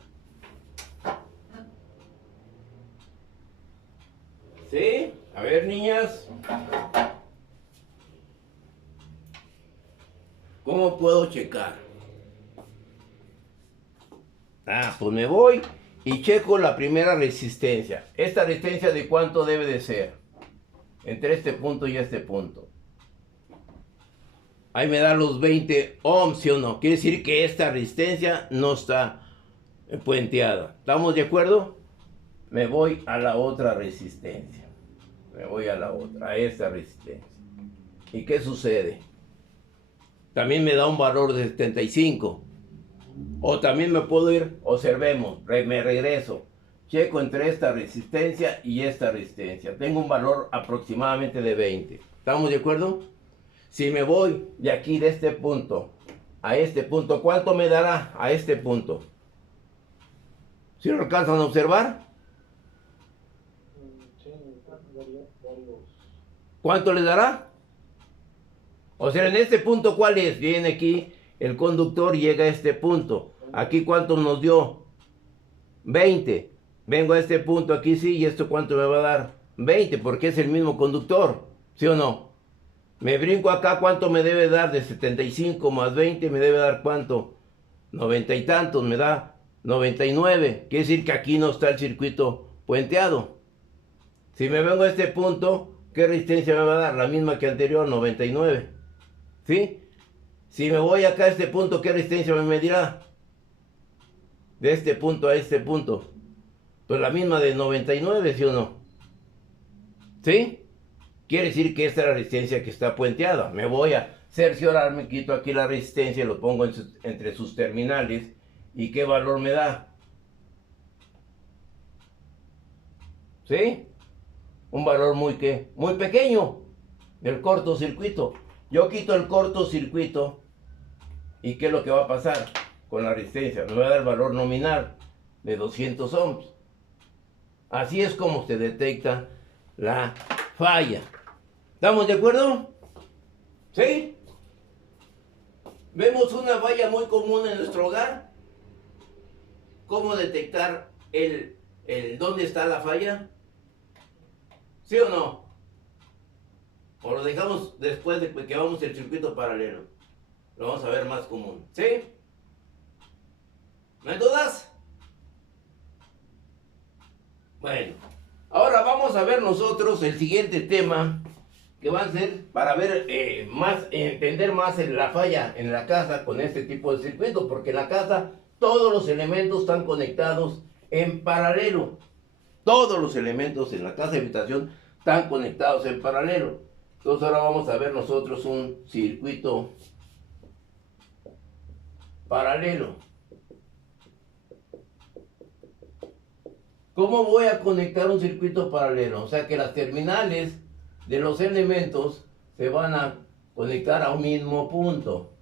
¿Sí? A ver, niñas. ¿Cómo puedo checar? Pues me voy y checo la primera resistencia. ¿Esta resistencia de cuánto debe de ser? Entre este punto y este punto. Ahí me da los 20 ohms, ¿sí o no? Quiere decir que esta resistencia no está puenteada. ¿Estamos de acuerdo? Me voy a la otra resistencia. Me voy a la otra, a esta resistencia. ¿Y qué sucede? También me da un valor de 75. O también me puedo ir, observemos, me regreso. Checo entre esta resistencia y esta resistencia. Tengo un valor aproximadamente de 20. ¿Estamos de acuerdo? Si me voy de aquí, de este punto, a este punto, ¿cuánto me dará a este punto? ¿Sí lo alcanzan a observar? Sí, varios. ¿Cuánto le dará? O sea, en este punto, ¿cuál es? Viene aquí, el conductor llega a este punto. Aquí, ¿cuánto nos dio? 20. Vengo a este punto, aquí sí, ¿y esto cuánto me va a dar? 20, porque es el mismo conductor, ¿sí o no? Me brinco acá, ¿cuánto me debe dar? De 75 más 20, ¿me debe dar cuánto? 90 y tantos, me da 99. Quiere decir que aquí no está el circuito puenteado. Si me vengo a este punto, ¿qué resistencia me va a dar? La misma que anterior, 99. ¿Sí? Si me voy acá a este punto, ¿qué resistencia me medirá? De este punto a este punto. Pues la misma de 99, ¿sí o no? ¿Sí? Quiere decir que esta es la resistencia que está puenteada. Me voy a cerciorar, me quito aquí la resistencia, lo pongo entre sus terminales. ¿Y qué valor me da? ¿Sí? Un valor muy pequeño del cortocircuito. Yo quito el cortocircuito y ¿qué es lo que va a pasar con la resistencia? Me va a dar el valor nominal de 200 ohms. Así es como se detecta la falla. ¿Estamos de acuerdo? ¿Sí? Vemos una falla muy común en nuestro hogar. ¿Cómo detectar dónde está la falla? ¿Sí o no? O lo dejamos después de que vamos el circuito paralelo. Lo vamos a ver más común. ¿Sí? ¿No hay dudas? Bueno, ahora vamos a ver nosotros el siguiente tema que va a ser para ver entender más la falla en la casa con este tipo de circuito, porque en la casa todos los elementos están conectados en paralelo. Todos los elementos en la casa de habitación están conectados en paralelo. Entonces ahora vamos a ver nosotros un circuito paralelo. ¿Cómo voy a conectar un circuito paralelo? O sea que las terminales de los elementos se van a conectar a un mismo punto.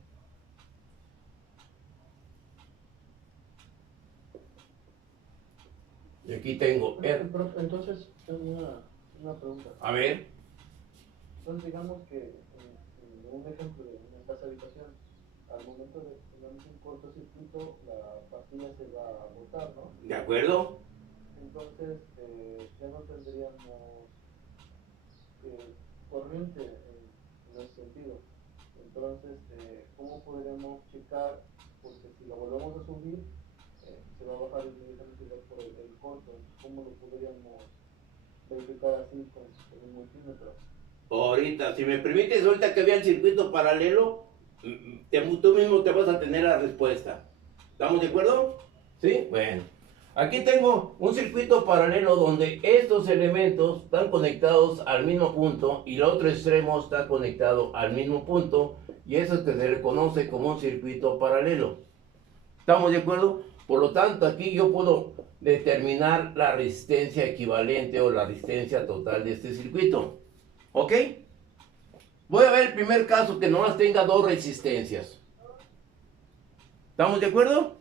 Y aquí tengo R. Entonces, tengo una pregunta. A ver. Entonces, digamos que en un ejemplo de una casa habitación, al momento de tener un cortocircuito, la pastilla se va a botar, ¿no? ¿De acuerdo? Entonces, ya no tendríamos corriente en ese sentido. Entonces, ¿cómo podremos checar? Porque si lo volvemos a subir, se va a bajar inmediatamente por el corto. ¿Cómo lo podríamos verificar así con un multímetro? Ahorita, si me permites, ahorita que vea el circuito paralelo, tú mismo te vas a tener la respuesta. ¿Estamos de acuerdo? ¿Sí? Bueno. Aquí tengo un circuito paralelo donde estos elementos están conectados al mismo punto y el otro extremo está conectado al mismo punto, y eso es que se le conoce como un circuito paralelo. ¿Estamos de acuerdo? Por lo tanto, aquí yo puedo determinar la resistencia equivalente o la resistencia total de este circuito. ¿Ok? Voy a ver el primer caso que nomás tenga dos resistencias. ¿Estamos de acuerdo?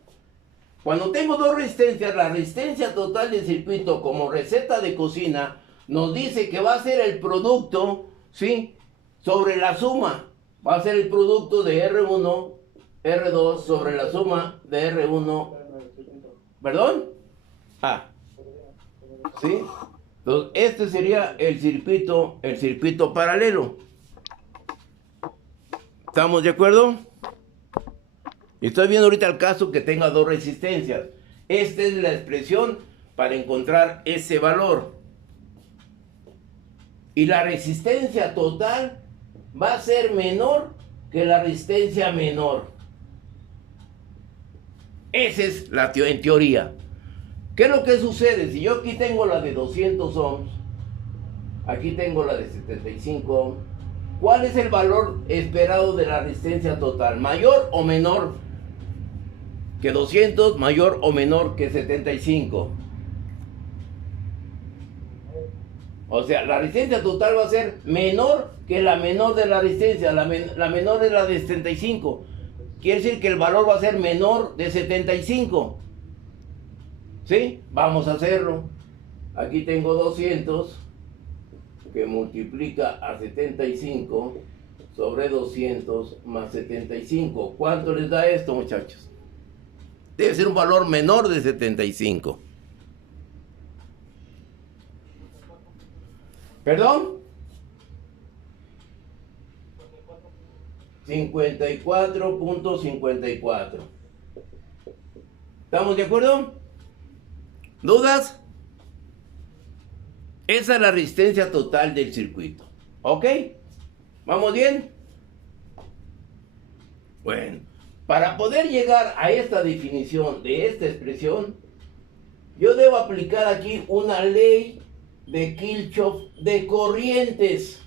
Cuando tengo dos resistencias, la resistencia total del circuito como receta de cocina nos dice que va a ser el producto, ¿sí?, sobre la suma. Va a ser el producto de R1, R2 sobre la suma de R1. ¿Perdón? Ah. ¿Sí? Entonces, este sería el circuito paralelo. ¿Estamos de acuerdo? Y estoy viendo ahorita el caso que tenga dos resistencias. Esta es la expresión para encontrar ese valor. Y la resistencia total va a ser menor que la resistencia menor. Esa es la en teoría. ¿Qué es lo que sucede? Si yo aquí tengo la de 200 ohms, aquí tengo la de 75 ohms, ¿cuál es el valor esperado de la resistencia total? ¿Mayor o menor que 200? ¿Mayor o menor que 75? O sea, la resistencia total va a ser menor que la menor de la resistencia. La menor es la de 75. Quiere decir que el valor va a ser menor de 75. ¿Sí? Vamos a hacerlo. Aquí tengo 200 que multiplica a 75 sobre 200 más 75. ¿Cuánto les da esto, muchachos? Debe ser un valor menor de 75. ¿Perdón? 54.54. ¿Estamos de acuerdo? ¿Dudas? Esa es la resistencia total del circuito. ¿Ok? ¿Vamos bien? Bueno, para poder llegar a esta definición de esta expresión, yo debo aplicar aquí una ley de Kirchhoff de corrientes.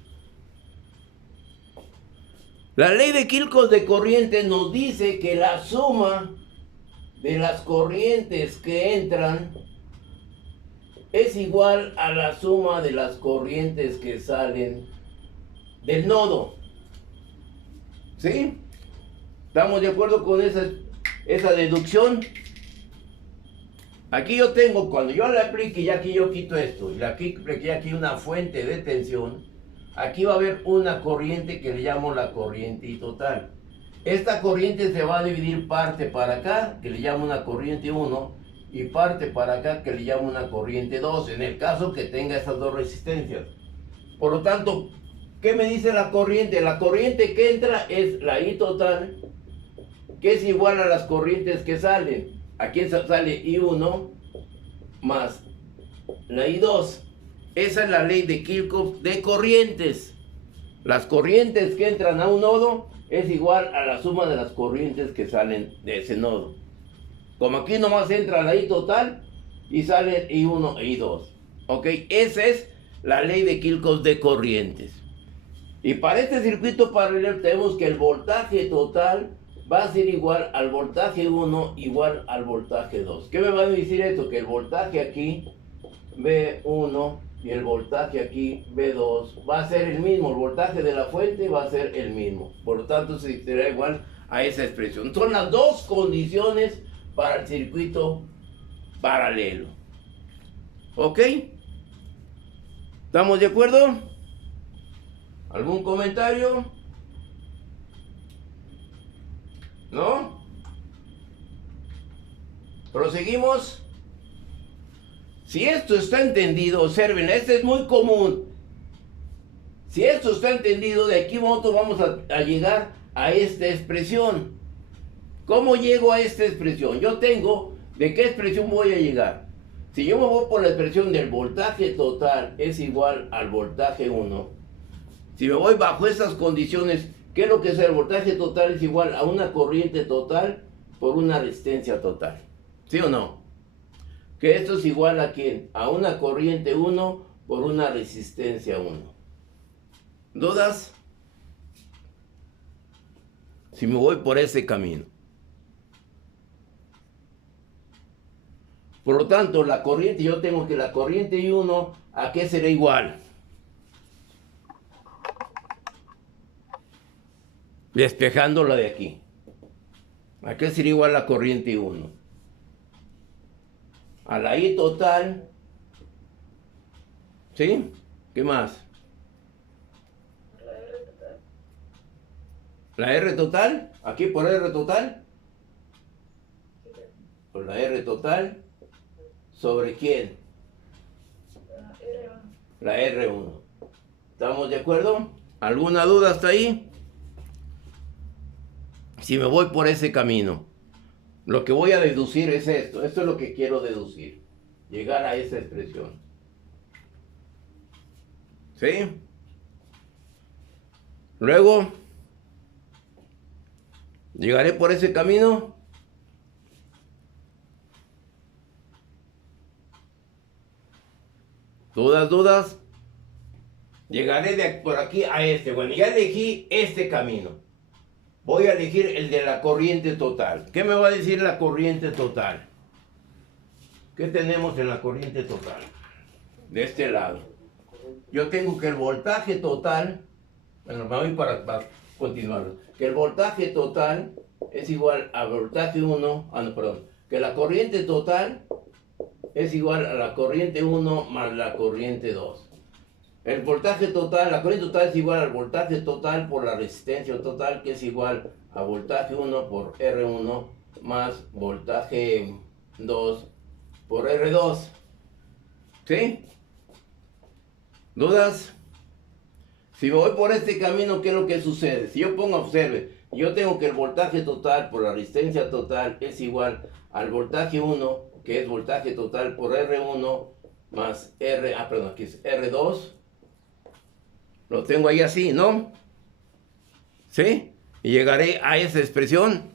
La ley de Kirchhoff de corrientes nos dice que la suma de las corrientes que entran es igual a la suma de las corrientes que salen del nodo. ¿Sí? ¿Estamos de acuerdo con esa deducción? Aquí yo tengo, cuando yo le aplique, ya aquí yo quito esto, y le apliqué aquí una fuente de tensión, aquí va a haber una corriente que le llamo la corriente total. Esta corriente se va a dividir parte para acá, que le llamo una corriente 1, y parte para acá, que le llamo una corriente 2, en el caso que tenga estas dos resistencias. Por lo tanto, ¿qué me dice la corriente? La corriente que entra es la I total, que es igual a las corrientes que salen. Aquí sale I1 más la I2. Esa es la ley de Kirchhoff de corrientes. Las corrientes que entran a un nodo es igual a la suma de las corrientes que salen de ese nodo. Como aquí nomás entra la I total y sale I1 e I2. ¿Ok? Esa es la ley de Kirchhoff de corrientes. Y para este circuito paralelo tenemos que el voltaje total va a ser igual al voltaje 1 igual al voltaje 2. ¿Qué me va a decir esto? Que el voltaje aquí, V1, y el voltaje aquí, V2, va a ser el mismo. El voltaje de la fuente va a ser el mismo. Por lo tanto, será igual a esa expresión. Son las dos condiciones para el circuito paralelo. ¿Ok? ¿Estamos de acuerdo? ¿Algún comentario? ¿No? Proseguimos. Si esto está entendido, observen, este es muy común. Si esto está entendido, de aquí nosotros vamos a llegar a esta expresión. ¿Cómo llego a esta expresión? Yo tengo, ¿de qué expresión voy a llegar? Si yo me voy por la expresión del voltaje total es igual al voltaje 1. Si me voy bajo estas condiciones, ¿qué es lo que es el voltaje total? Es igual a una corriente total por una resistencia total. ¿Sí o no? Que esto es igual a ¿quién? A una corriente 1 por una resistencia 1. ¿Dudas? Si me voy por ese camino. Por lo tanto, la corriente, yo tengo que la corriente I1, ¿a qué será igual? Despejándola de aquí. ¿A qué sería igual la corriente I1? A la I total. ¿Sí? ¿Qué más? La R total. ¿La R total? ¿Aquí por R total? Sí, pero Por la R total. ¿Sobre quién? la R1. La R1. ¿Estamos de acuerdo? ¿Alguna duda hasta ahí? Si me voy por ese camino, lo que voy a deducir es esto. Esto es lo que quiero deducir. Llegar a esa expresión. ¿Sí? Luego, llegaré por ese camino. ¿Dudas? Llegaré por aquí a este. Bueno, ya elegí este camino. Voy a elegir el de la corriente total. ¿Qué me va a decir la corriente total? ¿Qué tenemos en la corriente total? De este lado. Yo tengo que el voltaje total, bueno, me voy para continuar, que el voltaje total es igual al voltaje 1, que la corriente total es igual a la corriente 1 más la corriente 2. El voltaje total, la corriente total es igual al voltaje total por la resistencia total, que es igual a voltaje 1 por R1 más voltaje 2 por R2. ¿Sí? ¿Dudas? Si me voy por este camino, ¿qué es lo que sucede? Si yo pongo, observe, yo tengo que el voltaje total por la resistencia total es igual al voltaje 1, que es voltaje total por R1 más aquí es R2. Lo tengo ahí así, ¿no? ¿Sí? Y llegaré a esa expresión.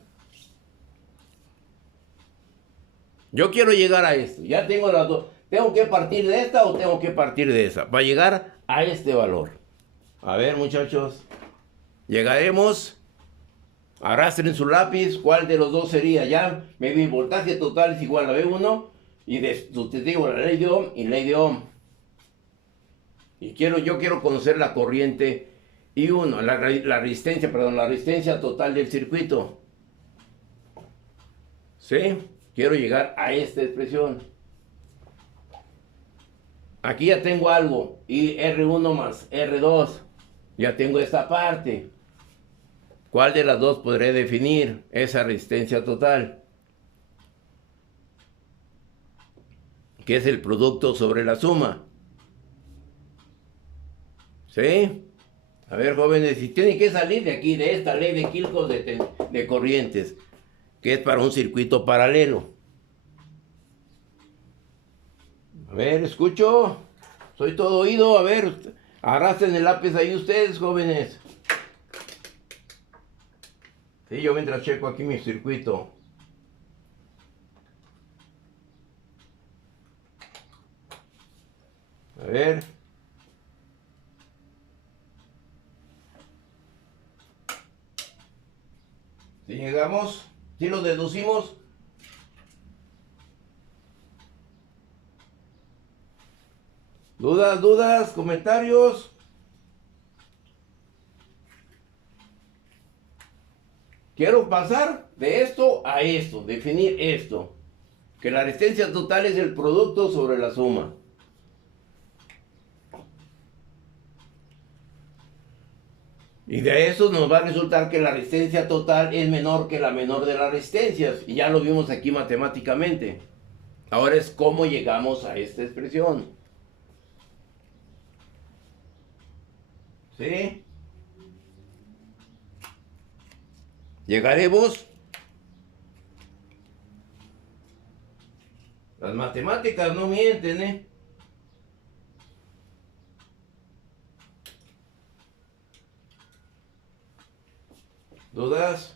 Yo quiero llegar a esto. Ya tengo las dos. ¿Tengo que partir de esta o tengo que partir de esa? Para llegar a este valor. A ver, muchachos. Llegaremos. Arrastren su lápiz. ¿Cuál de los dos sería? Ya me vi voltaje total es igual a V1. Y te digo la ley de Ohm y ley de Ohm. Y yo quiero conocer la corriente I1, la resistencia total del circuito. ¿Sí? Quiero llegar a esta expresión. Aquí ya tengo algo. Y R1 más R2. Ya tengo esta parte. ¿Cuál de las dos podré definir esa resistencia total? Que es el producto sobre la suma. ¿Sí? A ver, jóvenes, si tienen que salir de aquí, de esta ley de Kirchhoff de corrientes, que es para un circuito paralelo. A ver, escucho. Soy todo oído. A ver, arrastren el lápiz ahí ustedes, jóvenes. Sí, yo mientras checo aquí mi circuito. A ver. Si llegamos, si lo deducimos. ¿Dudas, comentarios? Quiero pasar de esto a esto, definir esto. Que la resistencia total es el producto sobre la suma. Y de eso nos va a resultar que la resistencia total es menor que la menor de las resistencias. Y ya lo vimos aquí matemáticamente. Ahora es cómo llegamos a esta expresión. ¿Sí? Llegaremos. Las matemáticas no mienten, ¿eh? ¿Dudas?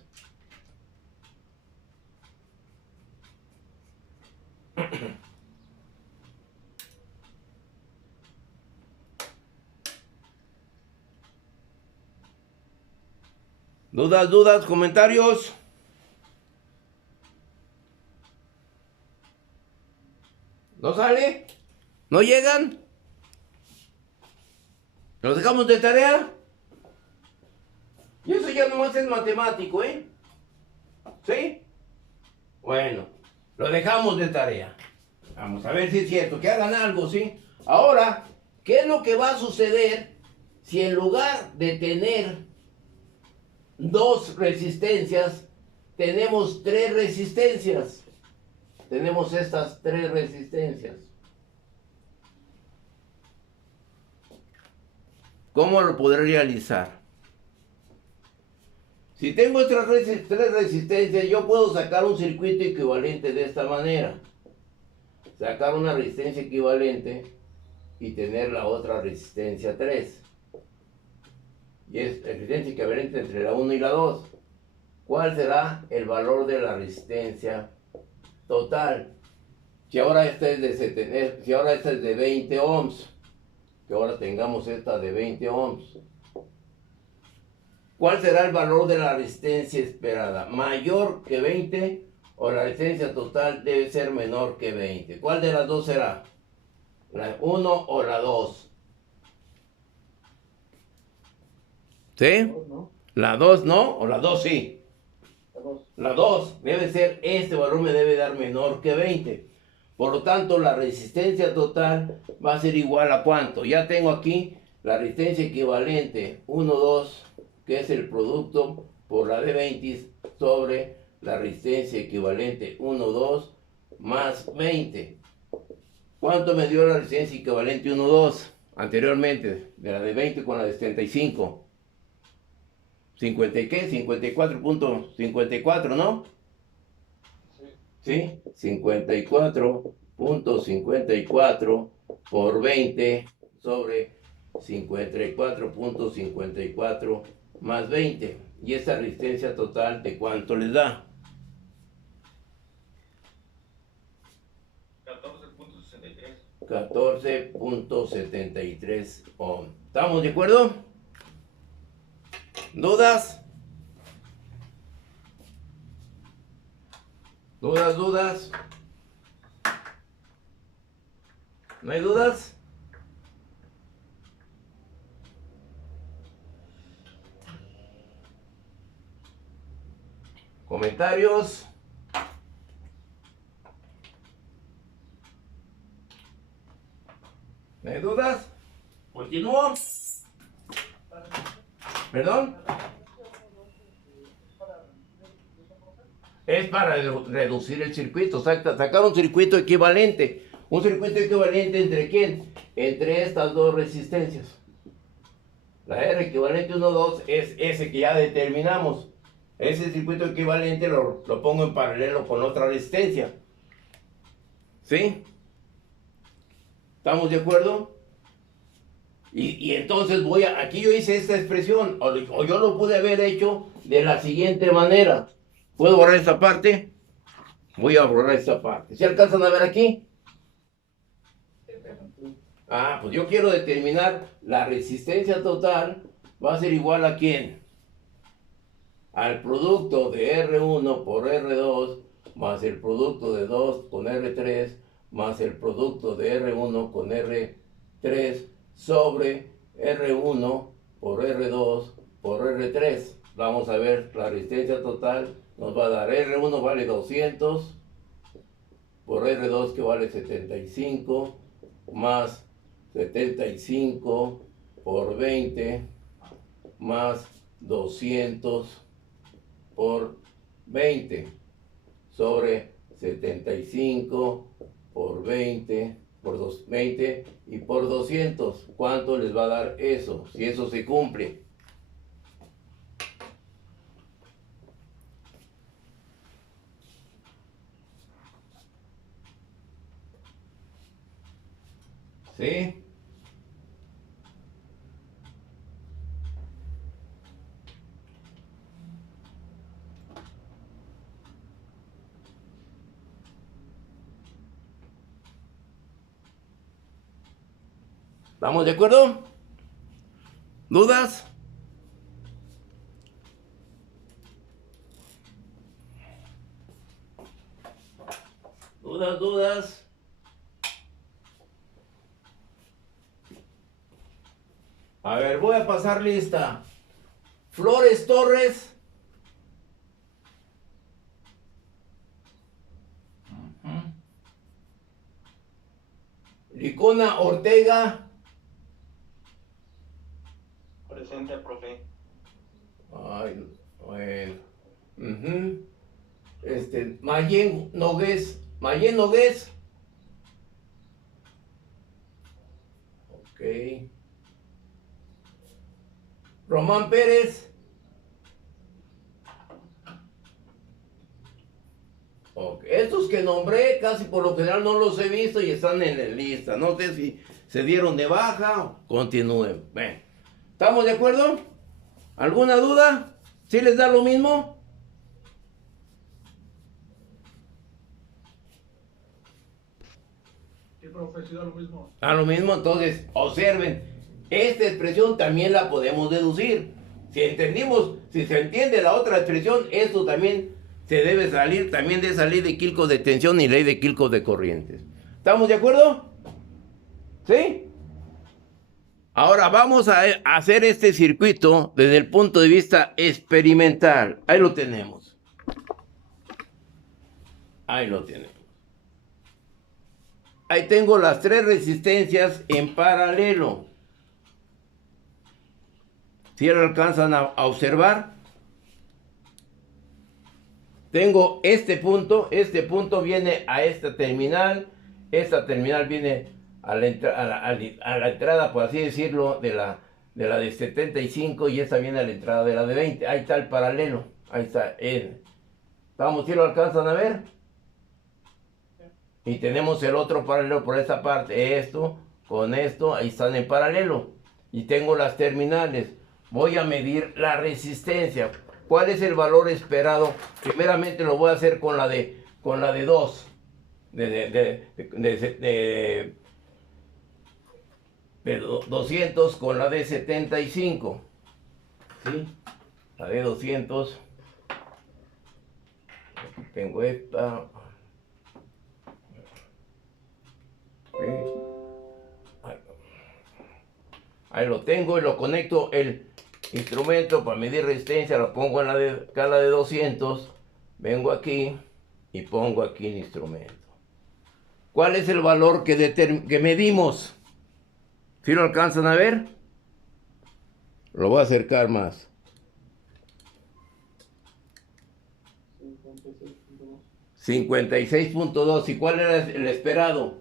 Dudas, comentarios. ¿No sale? ¿No llegan? ¿Los dejamos de tarea? Y eso ya nomás es matemático, ¿eh? ¿Sí? Bueno, lo dejamos de tarea. Vamos a ver si es cierto, que hagan algo, ¿sí? Ahora, ¿qué es lo que va a suceder si en lugar de tener 2 resistencias, tenemos 3 resistencias? Tenemos estas 3 resistencias. ¿Cómo lo podré realizar? Si tengo estas 3 resistencias, yo puedo sacar un circuito equivalente de esta manera. Sacar una resistencia equivalente y tener la otra resistencia 3. Y es resistencia equivalente entre la 1 y la 2. ¿Cuál será el valor de la resistencia total? Si ahora esta es de 20 ohms, que ahora tengamos esta de 20 ohms. ¿Cuál será el valor de la resistencia esperada? ¿Mayor que 20 o la resistencia total debe ser menor que 20? ¿Cuál de las dos será? ¿La 1 o la 2? ¿Sí? ¿No? ¿La 2 no? ¿O la 2 sí? La 2. La 2 debe ser, este valor me debe dar menor que 20. Por lo tanto, la resistencia total va a ser igual a ¿cuánto? Ya tengo aquí la resistencia equivalente 1, 2, que es el producto por la de 20 sobre la resistencia equivalente 1, 2 más 20. ¿Cuánto me dio la resistencia equivalente 1, 2 anteriormente? De la de 20 con la de 75. 50 y qué? 54.54, ¿no? ¿Sí? 54.54 por 20 sobre 54.54 más 20. ¿Y esta resistencia total de cuánto les da? 14.63. 14.73 ohm. ¿Estamos de acuerdo? ¿Dudas? ¿Dudas? ¿No hay dudas? ¿Comentarios? ¿No hay dudas? ¿Continúo? ¿Perdón? Es para reducir el circuito, sacar un circuito equivalente. ¿Un circuito equivalente entre quién? Entre estas 2 resistencias. La R equivalente 1, 2 es ese que ya determinamos. Ese circuito equivalente lo pongo en paralelo con otra resistencia. ¿Sí? ¿Estamos de acuerdo? Y entonces aquí yo hice esta expresión, o yo lo pude haber hecho de la siguiente manera. ¿Puedo borrar esta parte? Voy a borrar esta parte. ¿Se alcanzan a ver aquí? Ah, pues yo quiero determinar la resistencia total. Va a ser igual a ¿quién? Al producto de R1 por R2 más el producto de 2 con R3 más el producto de R1 con R3 sobre R1 por R2 por R3. Vamos a ver, la resistencia total nos va a dar R1 vale 200 por R2 que vale 75 más 75 por 20 más 200 por 20 sobre 75 por 20 por 20 y por 200. ¿Cuánto les va a dar eso? Si eso se cumple. ¿Sí? ¿Estamos de acuerdo? ¿Dudas? ¿Dudas, dudas? A ver, voy a pasar lista. Flores Torres. Licona Ortega. Presente, profe. Ay, bueno. Mayen Nogués. Mayen Nogués. Ok. Román Pérez. Ok. Estos que nombré casi por lo general no los he visto y están en la lista. No sé si se dieron de baja o continúen. Bueno. ¿Estamos de acuerdo? ¿Alguna duda? ¿Sí les da lo mismo? Sí, profe, sí da lo mismo. A lo mismo, entonces, observen, esta expresión también la podemos deducir. Si entendimos, si se entiende la otra expresión, esto también se debe salir también de esa ley de Kirchhoff de tensión y ley de Kirchhoff de corrientes. ¿Estamos de acuerdo? ¿Sí? Ahora vamos a hacer este circuito desde el punto de vista experimental. Ahí lo tenemos. Ahí lo tenemos. Ahí tengo las tres resistencias en paralelo. ¿Sí lo alcanzan a observar? Tengo este punto viene a esta terminal viene a la entrada, por así decirlo, de la de 75 y esta viene a la entrada de la de 20. Ahí está el paralelo, ahí está. Vamos, ¿sí lo alcanzan a ver? Y tenemos el otro paralelo por esta parte, esto con esto, ahí están en paralelo. Y tengo las terminales. Voy a medir la resistencia. ¿Cuál es el valor esperado? Primeramente lo voy a hacer con la de 2. De 200 con la de 75. ¿Sí? La de 200. Aquí tengo esta. Ahí lo tengo y lo conecto el instrumento para medir resistencia, lo pongo en la de escala de 200, vengo aquí y pongo aquí el instrumento. ¿Cuál es el valor que medimos? ¿Sí lo alcanzan a ver? Lo voy a acercar más. 56.2. ¿Y cuál era el esperado?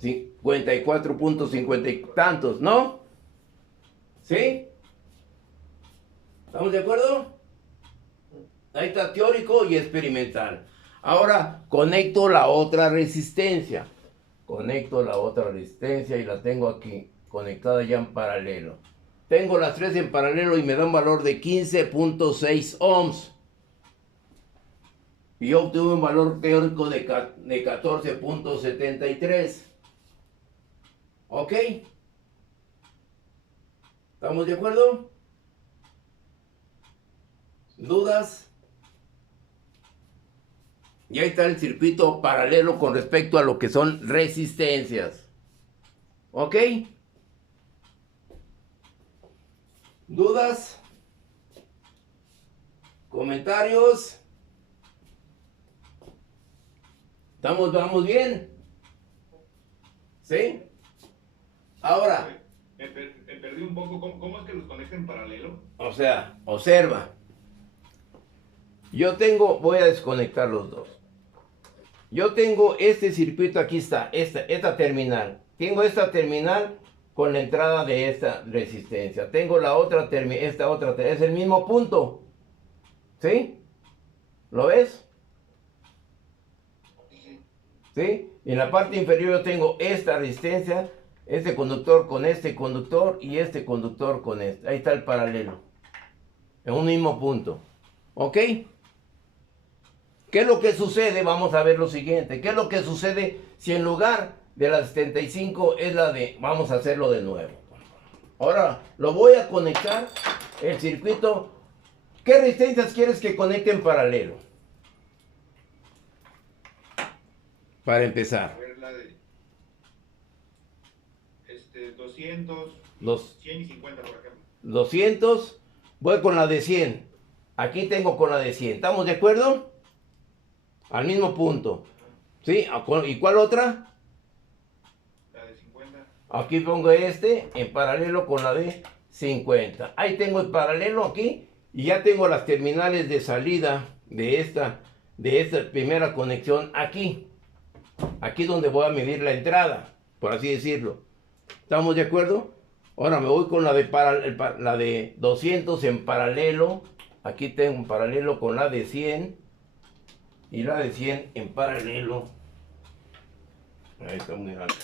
54.50 y tantos, ¿no? ¿Sí? ¿Estamos de acuerdo? Ahí está teórico y experimental. Ahora conecto la otra resistencia. Conecto la otra resistencia y la tengo aquí, conectada ya en paralelo. Tengo las tres en paralelo y me da un valor de 15.6 ohms. Y yo obtuve un valor teórico de 14.73. ¿Ok? ¿Estamos de acuerdo? ¿Dudas? Y ahí está el circuito paralelo con respecto a lo que son resistencias. ¿Ok? ¿Dudas? ¿Comentarios? ¿Vamos bien? ¿Sí? Ahora, Me perdí un poco. ¿Cómo es que los conecta en paralelo? o sea, observa. Voy a desconectar los dos. Yo tengo este circuito, aquí está, esta terminal. Tengo esta terminal con la entrada de esta resistencia. Tengo la otra terminal, es el mismo punto. ¿Sí? ¿Lo ves? ¿Sí? Y en la parte inferior yo tengo esta resistencia, este conductor con este conductor y este conductor con este. Ahí está el paralelo. En un mismo punto. ¿Ok? ¿Qué es lo que sucede? Vamos a ver lo siguiente. ¿Qué es lo que sucede si en lugar de la 75 es la de... Vamos a hacerlo de nuevo. Ahora lo voy a conectar el circuito. ¿Qué resistencias quieres que conecte en paralelo? para A empezar. ver, la de 200, Los 100 y 50, por ejemplo. 200, voy con la de 100. Aquí tengo con la de 100. ¿Estamos de acuerdo? Al mismo punto. ¿Sí? ¿Y cuál otra? La de 50. Aquí pongo en paralelo con la de 50. Ahí tengo el paralelo aquí y ya tengo las terminales de salida de esta primera conexión aquí. Aquí donde voy a medir la entrada, por así decirlo. ¿Estamos de acuerdo? Ahora me voy con la de 200 en paralelo. Aquí tengo en paralelo con la de 100. Y la de 100 en paralelo. Ahí está muy grande.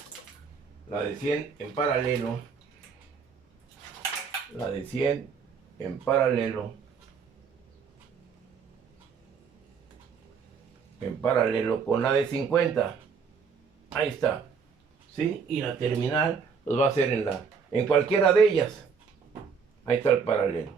La de 100 en paralelo. La de 100 en paralelo. En paralelo con la de 50. Ahí está. ¿Sí? Y la terminal pues va a ser en cualquiera de ellas. Ahí está el paralelo.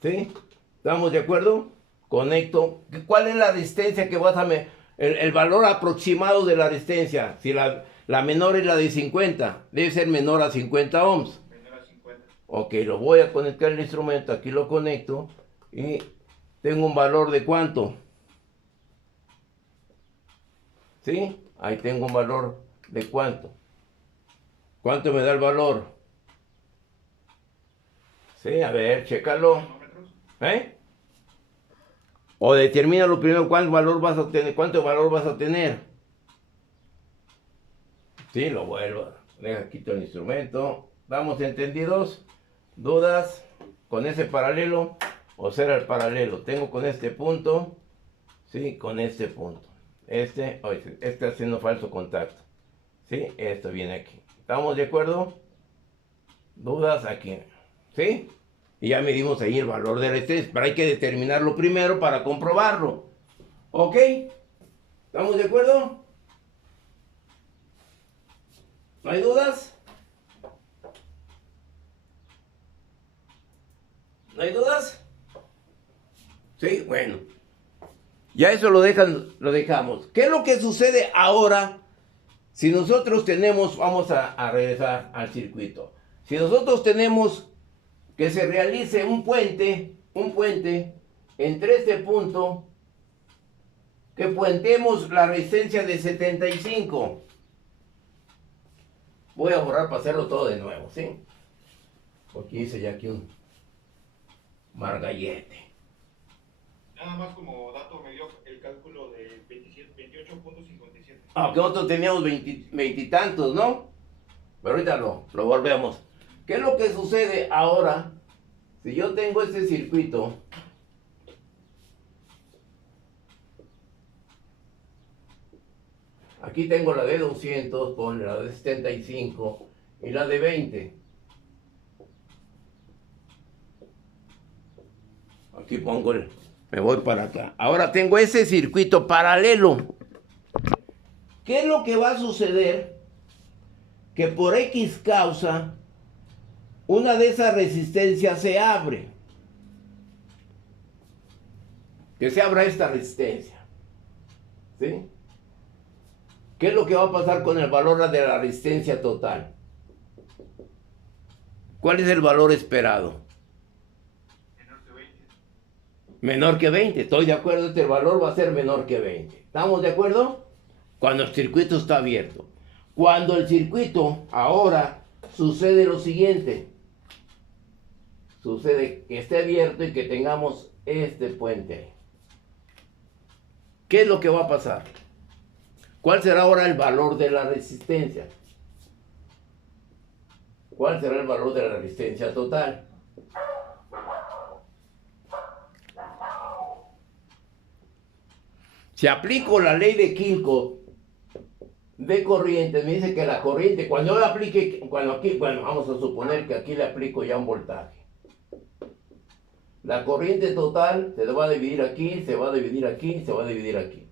¿Sí? ¿Estamos de acuerdo? Conecto. ¿Cuál es la resistencia que vas a medir? El valor aproximado de la resistencia. Si la menor es la de 50, debe ser menor a 50 ohms. Menor a 50. Ok, lo voy a conectar el instrumento. Aquí lo conecto. Y tengo un valor de ¿cuánto? ¿Sí? Ahí tengo un valor de ¿cuánto? ¿Cuánto me da el valor? Sí, a ver, chécalo. ¿Nanómetros? ¿Eh? O determínalo primero cuánto valor vas a tener, cuánto valor vas a tener. Sí, lo vuelvo. Deja, quito el instrumento. ¿Estamos entendidos? ¿Dudas? ¿Con ese paralelo? ¿O será el paralelo? Tengo con este punto. Sí, con este punto. Oye, está haciendo falso contacto. Sí, esto viene aquí. ¿Estamos de acuerdo? ¿Dudas? Aquí. ¿Sí? Y ya medimos ahí el valor del estrés, pero hay que determinarlo primero para comprobarlo. ¿Ok? ¿Estamos de acuerdo? ¿No hay dudas? ¿No hay dudas? Sí, bueno. Ya eso lo dejamos. ¿Qué es lo que sucede ahora si nosotros tenemos, vamos a regresar al circuito? Si nosotros tenemos que se realice un puente entre este punto, que puentemos la resistencia de 75. Voy a borrar para hacerlo todo de nuevo, ¿sí? Porque hice ya aquí un margallete. Nada más como dato me dio el cálculo de 28.57. Aunque nosotros teníamos 20 y tantos, ¿no? Pero ahorita lo volvemos. ¿Qué es lo que sucede ahora? Si yo tengo este circuito, aquí tengo la de 200, ponle la de 75 y la de 20. Aquí pongo me voy para acá. Ahora tengo ese circuito paralelo. ¿Qué es lo que va a suceder? Que por X causa, una de esas resistencias se abre. Que se abra esta resistencia. ¿Sí? ¿Qué es lo que va a pasar con el valor de la resistencia total? ¿Cuál es el valor esperado? Menor que 20. Menor que 20. Estoy de acuerdo, este valor va a ser menor que 20. ¿Estamos de acuerdo? Cuando el circuito está abierto. Cuando el circuito ahora sucede lo siguiente. Sucede que esté abierto y que tengamos este puente ahí. ¿Qué es lo que va a pasar? ¿Cuál será ahora el valor de la resistencia? ¿Cuál será el valor de la resistencia total? Si aplico la ley de Kirchhoff de corriente, me dice que la corriente, cuando yo aplique, vamos a suponer que aquí le aplico ya un voltaje. La corriente total se va a dividir aquí, se va a dividir aquí, se va a dividir aquí.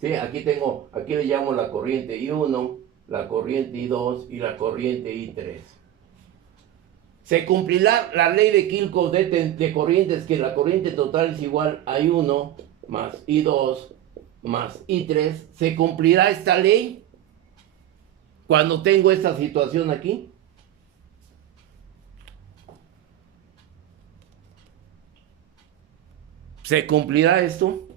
¿Sí? Aquí le llamo la corriente I1, la corriente I2 y la corriente I3. Se cumplirá la ley de Kirchhoff de corrientes, que la corriente total es igual a I1 más I2 más I3, ¿se cumplirá esta ley cuando tengo esta situación aquí? ¿Se cumplirá esto?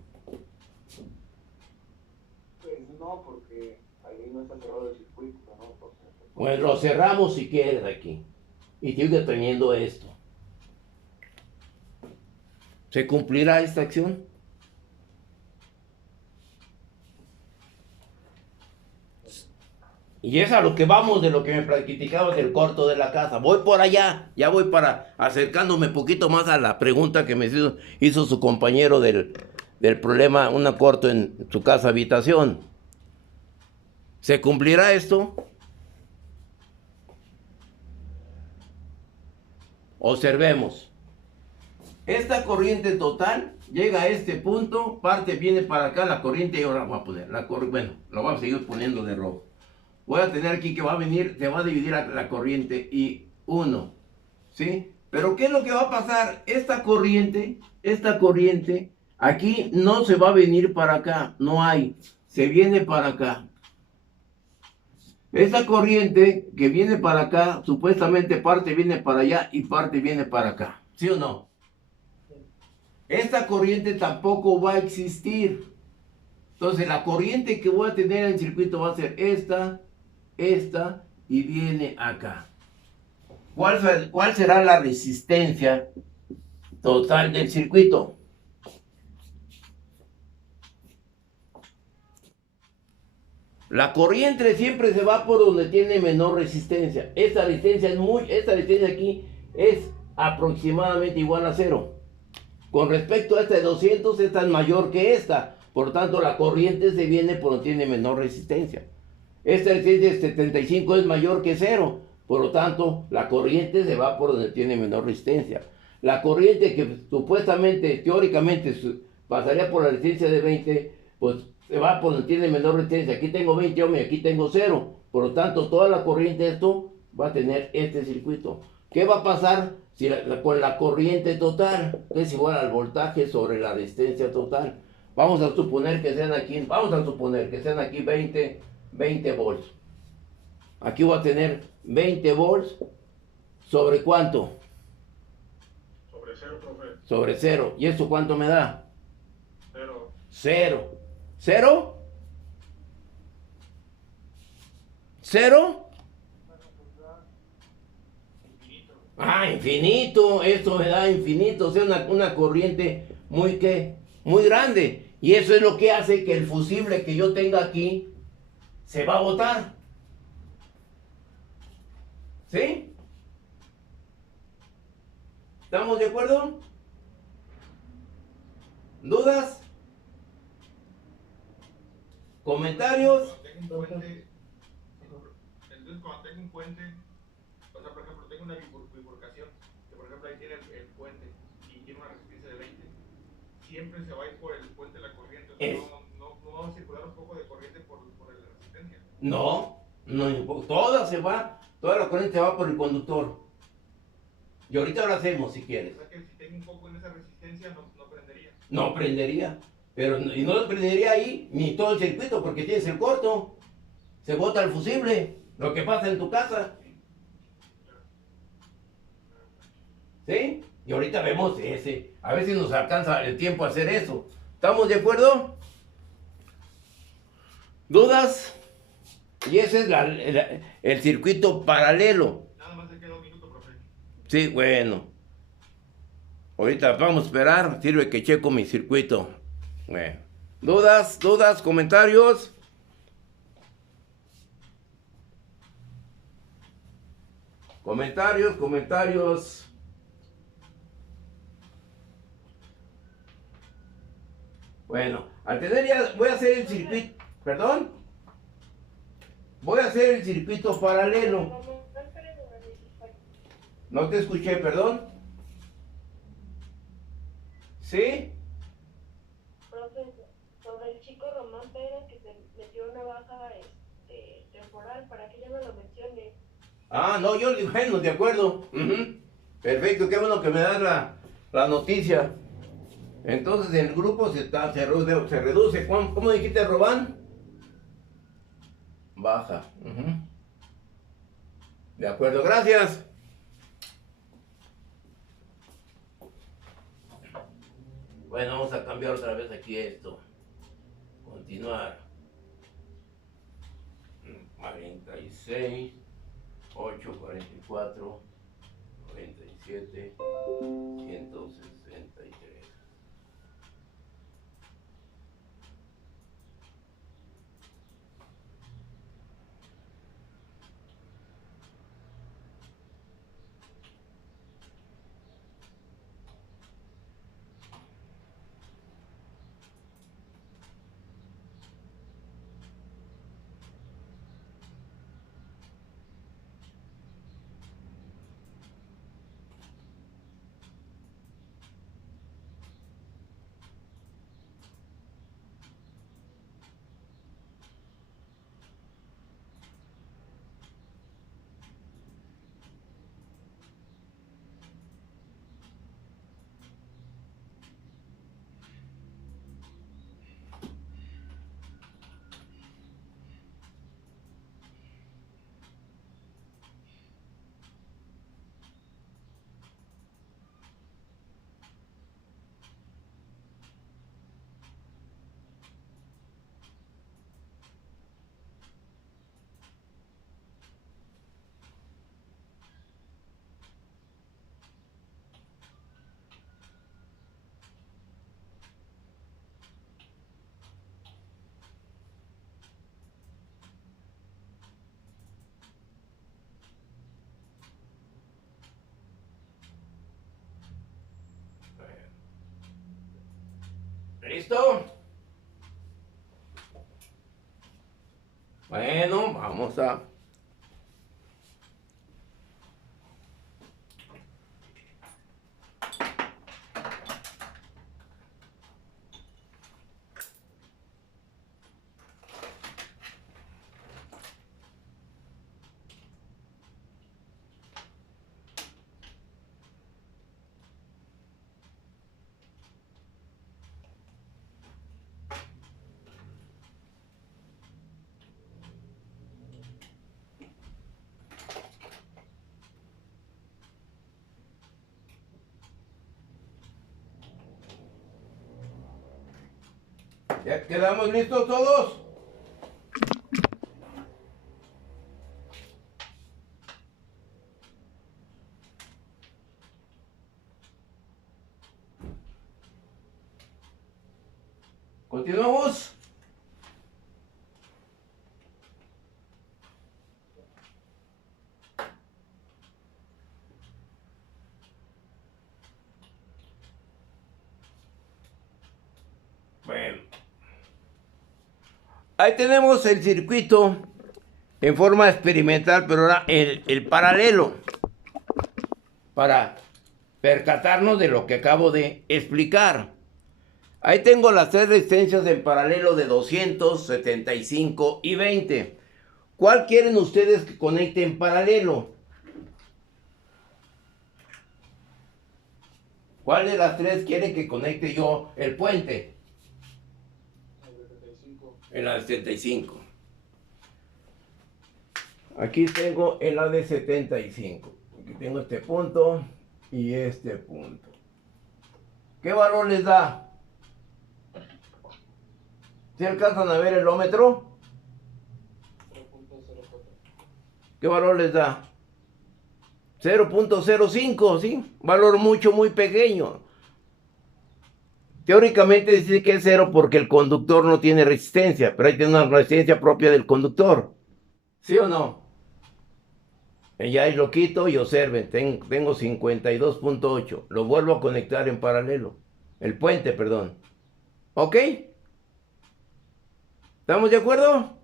Pues no, porque ahí no está cerrado el circuito, ¿no? Entonces, Pues lo cerramos si quieres aquí. Y sigue teniendo esto. ¿Se cumplirá esta acción? Y es a lo que vamos de lo que me platicabas del corto de la casa. Voy por allá, ya voy para acercándome un poquito más a la pregunta que me hizo su compañero del problema, un corto en su casa habitación. ¿Se cumplirá esto? Observemos. Esta corriente total llega a este punto, parte viene para acá la corriente y ahora voy a poner bueno, lo vamos a seguir poniendo de rojo. Voy a tener aquí que va a venir, se va a dividir la corriente y 1, ¿sí? Pero ¿qué es lo que va a pasar? Esta corriente, aquí no se va a venir para acá, no hay, se viene para acá. Esta corriente que viene para acá, supuestamente parte viene para allá y parte viene para acá, ¿sí o no? Esta corriente tampoco va a existir. Entonces la corriente que voy a tener en el circuito va a ser esta y viene acá. ¿Cuál será la resistencia total del circuito? La corriente siempre se va por donde tiene menor resistencia. Esta resistencia aquí es aproximadamente igual a 0. Con respecto a esta de 200, esta es mayor que esta. Por lo tanto, la corriente se viene por donde tiene menor resistencia. Esta resistencia de 75 es mayor que 0. Por lo tanto, la corriente se va por donde tiene menor resistencia. La corriente que supuestamente, teóricamente, pasaría por la resistencia de 20, pues se va por donde tiene menor resistencia. Aquí tengo 20 ohms y aquí tengo 0. Por lo tanto, toda la corriente de esto va a tener este circuito. ¿Qué va a pasar si con la corriente total? Es igual al voltaje sobre la resistencia total. Vamos a suponer que sean aquí 20 volts. Aquí voy a tener 20 volts. ¿Sobre cuánto? Sobre 0, profe. Sobre 0. ¿Y esto cuánto me da? 0. 0. ¿0? ¿0? Infinito. Ah, infinito. Esto me da infinito. O sea, una corriente muy grande. Y eso es lo que hace que el fusible que yo tenga aquí se va a botar. ¿Sí? ¿Estamos de acuerdo? ¿Dudas? ¿Comentarios? Cuando tengo un puente, entonces cuando tengo un puente, o sea, por ejemplo, tengo una bifurcación, que por ejemplo ahí tiene el puente y tiene una resistencia de 20, siempre se va a ir por el puente la corriente, o sea, no va a circular un poco de corriente por la resistencia. No, toda la corriente va por el conductor. Y ahorita lo hacemos si quieres. O sea que si tengo un poco en esa resistencia no prendería. No prendería. Y no lo prendería ahí ni todo el circuito porque tienes el corto. Se bota el fusible. Lo que pasa en tu casa. ¿Sí? Y ahorita vemos ese. A ver si nos alcanza el tiempo a hacer eso. ¿Estamos de acuerdo? ¿Dudas? Y ese es el circuito paralelo. Nada más se queda un minuto, profe. Sí, bueno. Ahorita vamos a esperar. Sirve que checo mi circuito. Bueno. ¿Dudas? ¿Comentarios? Comentarios. Bueno, al tener ya, voy a hacer el circuito. ¿Perdón? Voy a hacer el circuito paralelo. No te escuché, perdón. ¿Sí? Profe, sobre el chico Román Pérez que se metió una baja temporal, para que ya no lo mencione. Ah, no, bueno, de acuerdo. Perfecto, qué bueno que me das la noticia. Entonces el grupo se reduce. ¿Cómo dijiste, Robán? Baja. De acuerdo, gracias. Bueno, vamos a cambiar otra vez aquí esto. Continuar. 46, 8, 44, 97, 163. ¿Listo? Bueno, vamos a... ¿Ya quedamos listos todos? Continuamos. Bueno. Ahí tenemos el circuito en forma experimental, pero ahora el paralelo, para percatarnos de lo que acabo de explicar. Ahí tengo las tres resistencias en paralelo de 200, 75 y 20. ¿Cuál quieren ustedes que conecte en paralelo? ¿Cuál de las tres quieren que conecte yo el puente? En la de 75. Aquí tengo en la de 75. Aquí tengo este punto y este punto. ¿Qué valor les da? ¿Se alcanzan a ver el ómetro? 0.04. ¿Qué valor les da? 0.05, ¿sí? Valor muy pequeño. Teóricamente dice que es 0 porque el conductor no tiene resistencia, pero ahí tiene una resistencia propia del conductor. ¿Sí o no? Ya ahí lo quito y observen, tengo 52.8. Lo vuelvo a conectar en paralelo. El puente, perdón. ¿Ok? ¿Estamos de acuerdo?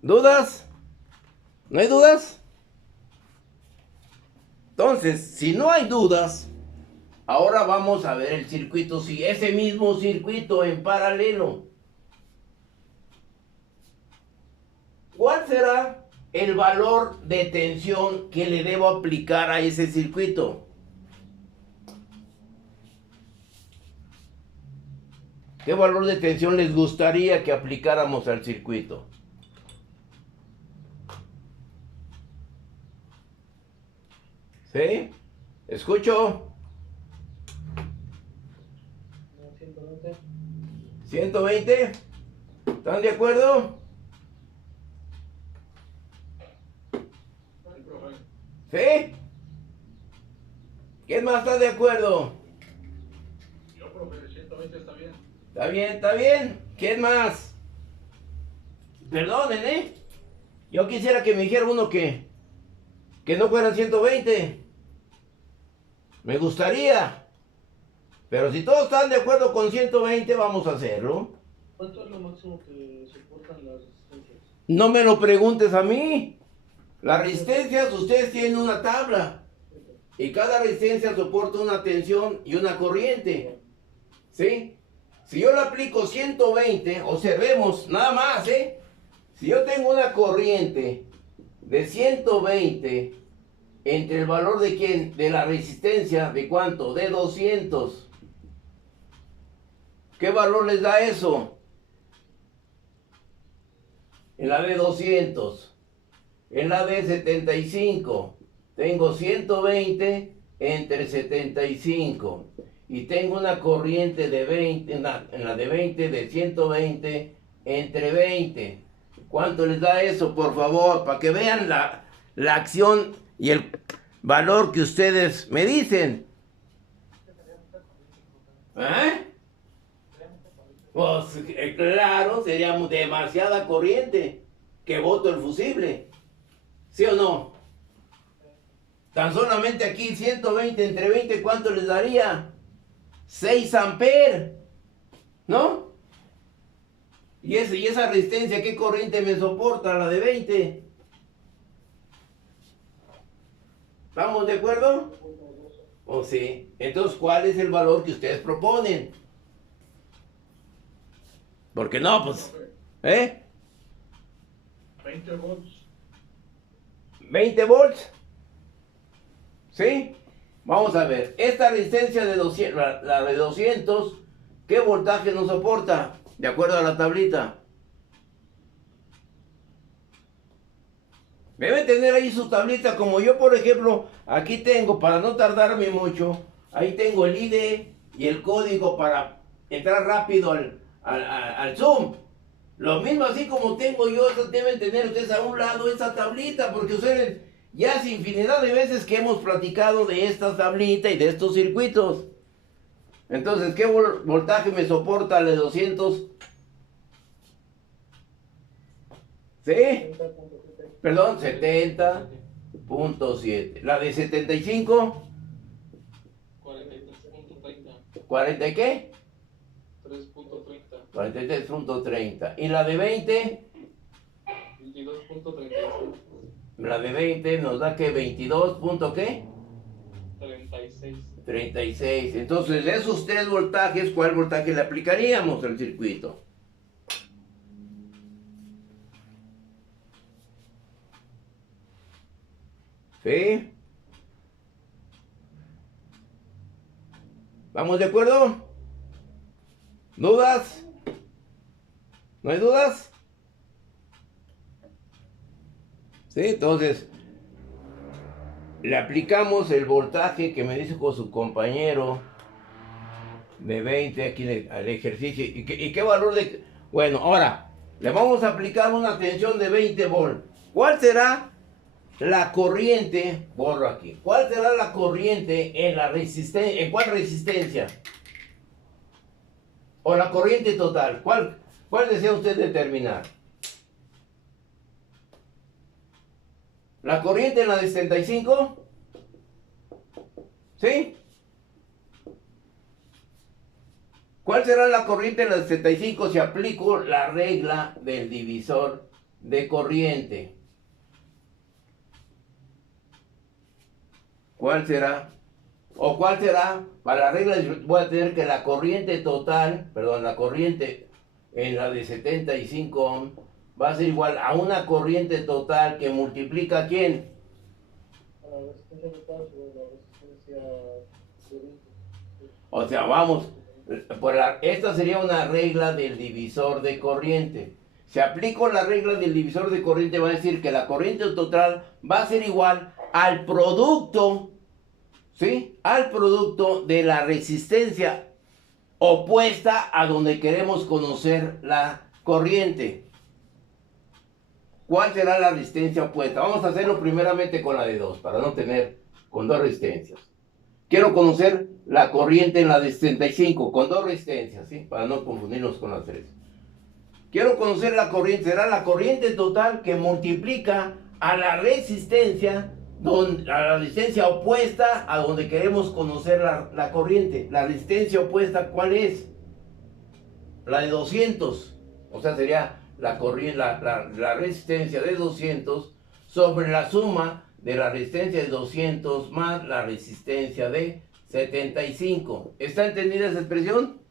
¿Dudas? ¿No hay dudas? Entonces, si no hay dudas, ahora vamos a ver el circuito, sí, ese mismo circuito en paralelo. ¿Cuál será el valor de tensión que le debo aplicar a ese circuito? ¿Qué valor de tensión les gustaría que aplicáramos al circuito? ¿Sí? ¿Escucho? 120. 120. ¿Están de acuerdo? Sí, profe. ¿Sí? ¿Quién más está de acuerdo? Yo, profe, 120 está bien. Está bien, está bien. ¿Quién más? Perdonen, ¿eh? Yo quisiera que me dijera uno que no fueran 120. Me gustaría. Pero si todos están de acuerdo con 120, vamos a hacerlo. ¿Cuánto es lo máximo que soportan las resistencias? No me lo preguntes a mí. Las resistencias, ustedes tienen una tabla. Y cada resistencia soporta una tensión y una corriente. ¿Sí? Si yo le aplico 120, observemos, nada más, ¿eh? Si yo tengo una corriente de 120 entre el valor de quién, de la resistencia, ¿de cuánto? De 200. ¿Qué valor les da eso? En la de 200. En la de 75. Tengo 120 entre 75. Y tengo una corriente de 20, en la de 20, de 120 entre 20. ¿Cuánto les da eso, por favor? Para que vean la acción y el valor que ustedes me dicen. ¿Eh? Pues claro, sería demasiada corriente que boto el fusible. ¿Sí o no? Tan solamente aquí 120 entre 20, ¿cuánto les daría? 6 amperes, ¿no? ¿Y esa resistencia qué corriente me soporta? La de 20. ¿Estamos de acuerdo? ¿O sí? Entonces, ¿cuál es el valor que ustedes proponen? Porque no, pues, ¿eh? 20 volts. 20 volts. ¿Sí? Vamos a ver. Esta resistencia de 200, la de 200, ¿qué voltaje nos soporta? De acuerdo a la tablita. Debe tener ahí su tablita, como yo, por ejemplo, aquí tengo, para no tardarme mucho, ahí tengo el ID y el código para entrar rápido al Zoom. Lo mismo así como tengo yo, deben tener ustedes a un lado esa tablita, porque ustedes ya hace infinidad de veces que hemos platicado de esta tablita y de estos circuitos. Entonces, ¿qué voltaje me soporta la de 200? ¿Sí? Perdón, 70.7. La de 75, 43.30. ¿40 y qué? 3.30. 43.30. ¿Y la de 20? 22.36. La de 20 nos da que 22. ¿Qué? 36. 36. Entonces, de esos tres voltajes, ¿cuál voltaje le aplicaríamos al circuito? ¿Sí? ¿Vamos de acuerdo? ¿Dudas? ¿No hay dudas? ¿Sí? Entonces, le aplicamos el voltaje que me dijo su compañero de 20 aquí al ejercicio. ¿Y qué valor de...? Bueno, ahora, le vamos a aplicar una tensión de 20 volts. ¿Cuál será la corriente? Borro aquí. ¿Cuál será la corriente en la resistencia? ¿En cuál resistencia? ¿O la corriente total? ¿Cuál desea usted determinar? ¿La corriente en la de 75? ¿Sí? ¿Cuál será la corriente en la de 75 si aplico la regla del divisor de corriente? ¿Cuál será? ¿O cuál será? Para la regla voy a tener que la corriente total, perdón, la corriente en la de 75 ohms va a ser igual a una corriente total que multiplica ¿quién? A la resistencia total sobre la resistencia de 20. O sea, vamos, Esta sería una regla del divisor de corriente. Si aplico la regla del divisor de corriente, va a decir que la corriente total va a ser igual al producto, ¿sí? Al producto de la resistencia opuesta a donde queremos conocer la corriente. ¿Cuál será la resistencia opuesta? Vamos a hacerlo primeramente con la de 2, para no tener con dos resistencias. Quiero conocer la corriente en la de 75, con dos resistencias, ¿sí? Para no confundirnos con las 3. Quiero conocer la corriente, será la corriente total que multiplica a la resistencia opuesta a donde queremos conocer la corriente. La resistencia opuesta, ¿cuál es? La de 200. O sea, sería la resistencia de 200 sobre la suma de la resistencia de 200 más la resistencia de 75. ¿Está entendida esa expresión?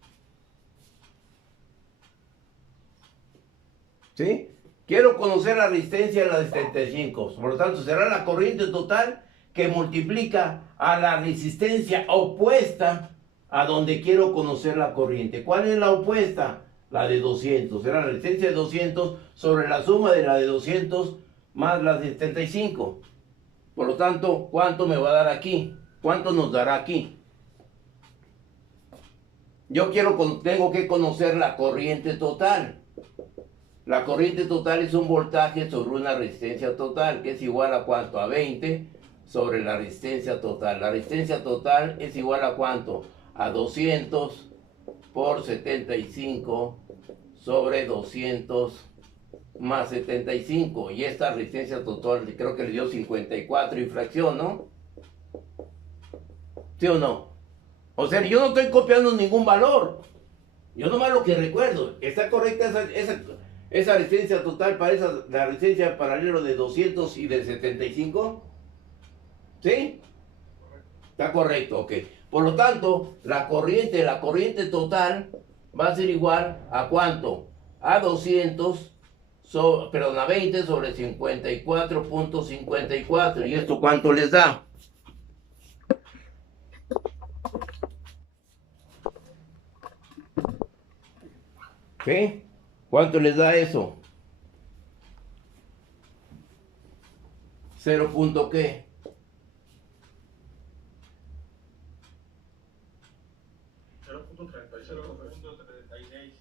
¿Sí? Quiero conocer la resistencia de la de 75. Por lo tanto, será la corriente total que multiplica a la resistencia opuesta a donde quiero conocer la corriente. ¿Cuál es la opuesta? La de 200. Será la resistencia de 200 sobre la suma de la de 200 más la de 75. Por lo tanto, ¿cuánto me va a dar aquí? ¿Cuánto nos dará aquí? Tengo que conocer la corriente total. La corriente total es un voltaje sobre una resistencia total, que es igual a ¿cuánto? A 20 sobre la resistencia total. La resistencia total es igual a ¿cuánto? A 200 por 75 sobre 200 más 75. Y esta resistencia total creo que le dio 54 y fracción, ¿no? ¿Sí o no? O sea, yo no estoy copiando ningún valor. Yo nomás lo que recuerdo. ¿Está correcta esa resistencia total para la resistencia paralelo de 200 y de 75? ¿Sí? Está correcto, ok. Por lo tanto, la corriente total va a ser igual a ¿cuánto? A 200, a 20 sobre 54.54. ¿Y esto cuánto les da? ¿Qué? ¿Cuánto les da eso? 0. ¿Qué?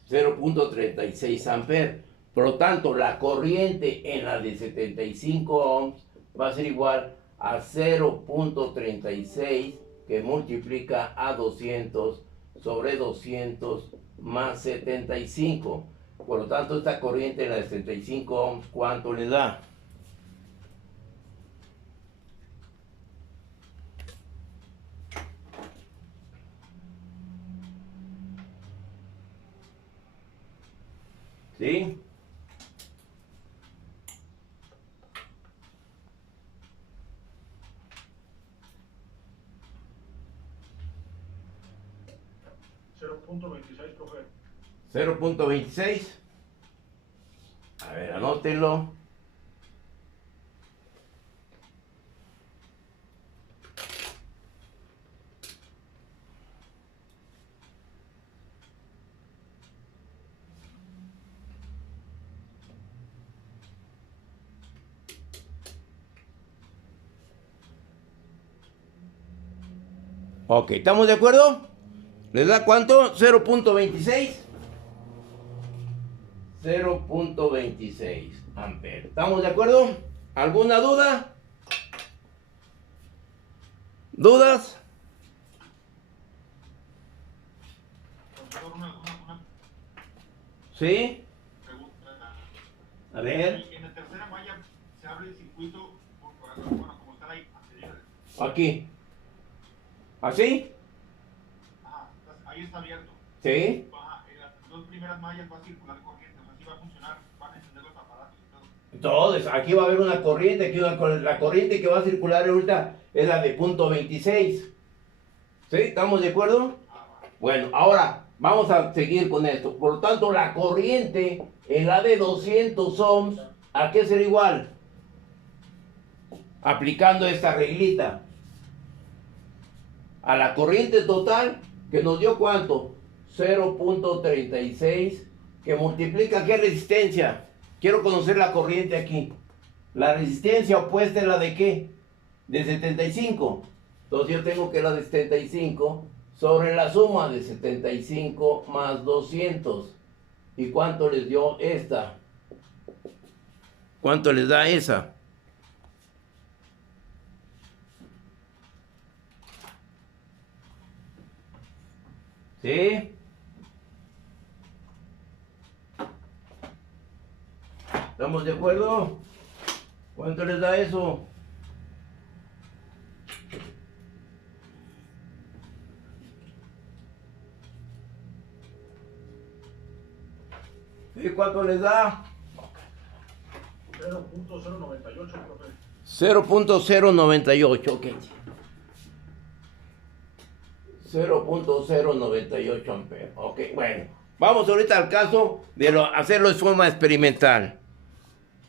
0.36 amperes. Por lo tanto, la corriente en la de 75 ohms va a ser igual a 0.36 que multiplica a 200 sobre 200 más 75. Por lo tanto, esta corriente en la de 75 ohms, ¿cuánto le da? ¿Sí? .26, profe. 0.26. A ver, anótenlo. Ok, ¿estamos de acuerdo? ¿Les da cuánto? 0.26. 0.26 amperes. ¿Estamos de acuerdo? ¿Alguna duda? ¿Dudas? Profesor, una ¿Sí? pregunta. A ver. En la tercera malla se abre el circuito, bueno, como está ahí, Aquí. ¿Así? Ajá, ahí está abierto. Sí. Ajá, en las dos primeras mallas va a circular corriente, o sea, así va a funcionar, van a encender los aparatos y todo. Entonces, aquí va a haber una corriente, la corriente que va a circular ahorita es la de .26. ¿Sí? ¿Estamos de acuerdo? Bueno, ahora vamos a seguir con esto. Por lo tanto, la corriente en la de 200 ohms, ¿a qué será igual? Aplicando esta reglita. A la corriente total, que nos dio ¿cuánto? 0.36 que multiplica ¿qué resistencia? Quiero conocer la corriente aquí. La resistencia opuesta es la de ¿qué? De 75. Entonces yo tengo que la de 75 sobre la suma de 75 más 200. ¿Y cuánto les dio esta? ¿Cuánto les da esa? ¿Sí? ¿Estamos de acuerdo? ¿Cuánto les da eso? ¿Sí? ¿Cuánto les da? 0.098, profe. 0.098, ok. 0.098 amperes. Ok, bueno. Vamos ahorita al caso de hacerlo de forma experimental.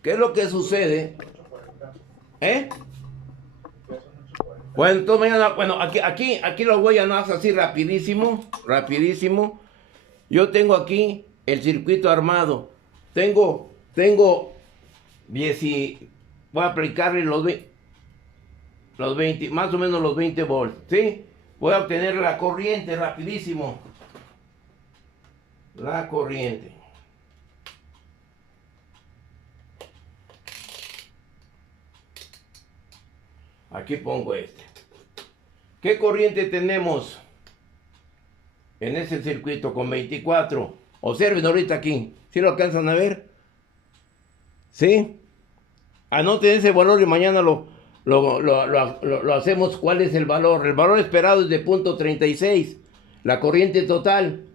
¿Qué es lo que sucede? ¿Eh? Bueno, entonces mañana, bueno, aquí lo voy a hacer así rapidísimo. Yo tengo aquí el circuito armado. Tengo 10 y voy a aplicarle los 20, más o menos los 20 volts, ¿sí? Voy a obtener la corriente rapidísimo. La corriente. Aquí pongo este. ¿Qué corriente tenemos en ese circuito con 24? Observen ahorita aquí. ¿Sí lo alcanzan a ver? ¿Sí? Anoten ese valor y mañana lo hacemos. ¿Cuál es el valor? El valor esperado es de 0.36. La corriente total,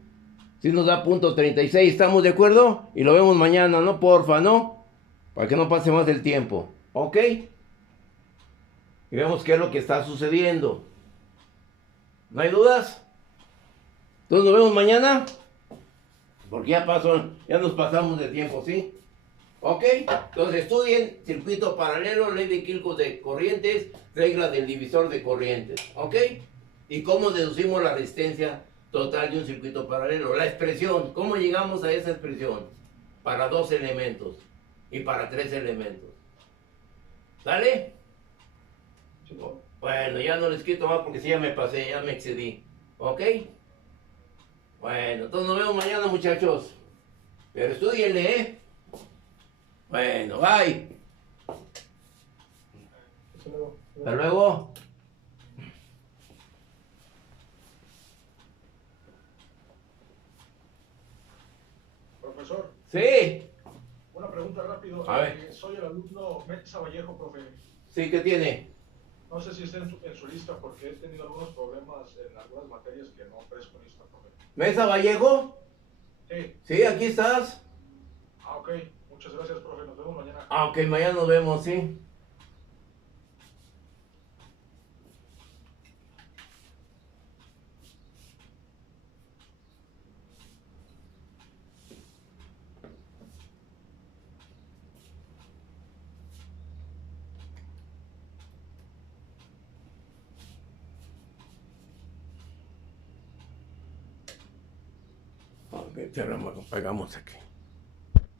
si nos da 0.36. ¿Estamos de acuerdo? Y lo vemos mañana, ¿no? Porfa, ¿no? Para que no pase más el tiempo. ¿Ok? Y vemos qué es lo que está sucediendo. ¿No hay dudas? Entonces nos vemos mañana. Porque ya nos pasamos de tiempo, ¿sí? ¿Ok? Entonces estudien circuito paralelo, ley de Kirchhoff de corrientes, regla del divisor de corrientes. ¿Ok? Y cómo deducimos la resistencia total de un circuito paralelo. La expresión, ¿cómo llegamos a esa expresión? Para 2 elementos y para 3 elementos. ¿Sale? Bueno, ya no les quito más porque si ya me pasé, ya me excedí. ¿Ok? Bueno, entonces nos vemos mañana, muchachos. Pero estudienle, ¿eh? Bueno, bye. Hasta luego. Profesor, Sí. una pregunta rápido. A ver. Soy el alumno Mesa Vallejo, profe. Sí, ¿qué tiene? No sé si está en su lista porque he tenido algunos problemas en algunas materias que no ofrezco lista, profe. ¿Mesa Vallejo? Sí. Sí, aquí estás. Ah, ok. Muchas gracias, profe. Nos vemos mañana. Ah, ok, mañana nos vemos, sí. Ok, cerramos, pegamos aquí.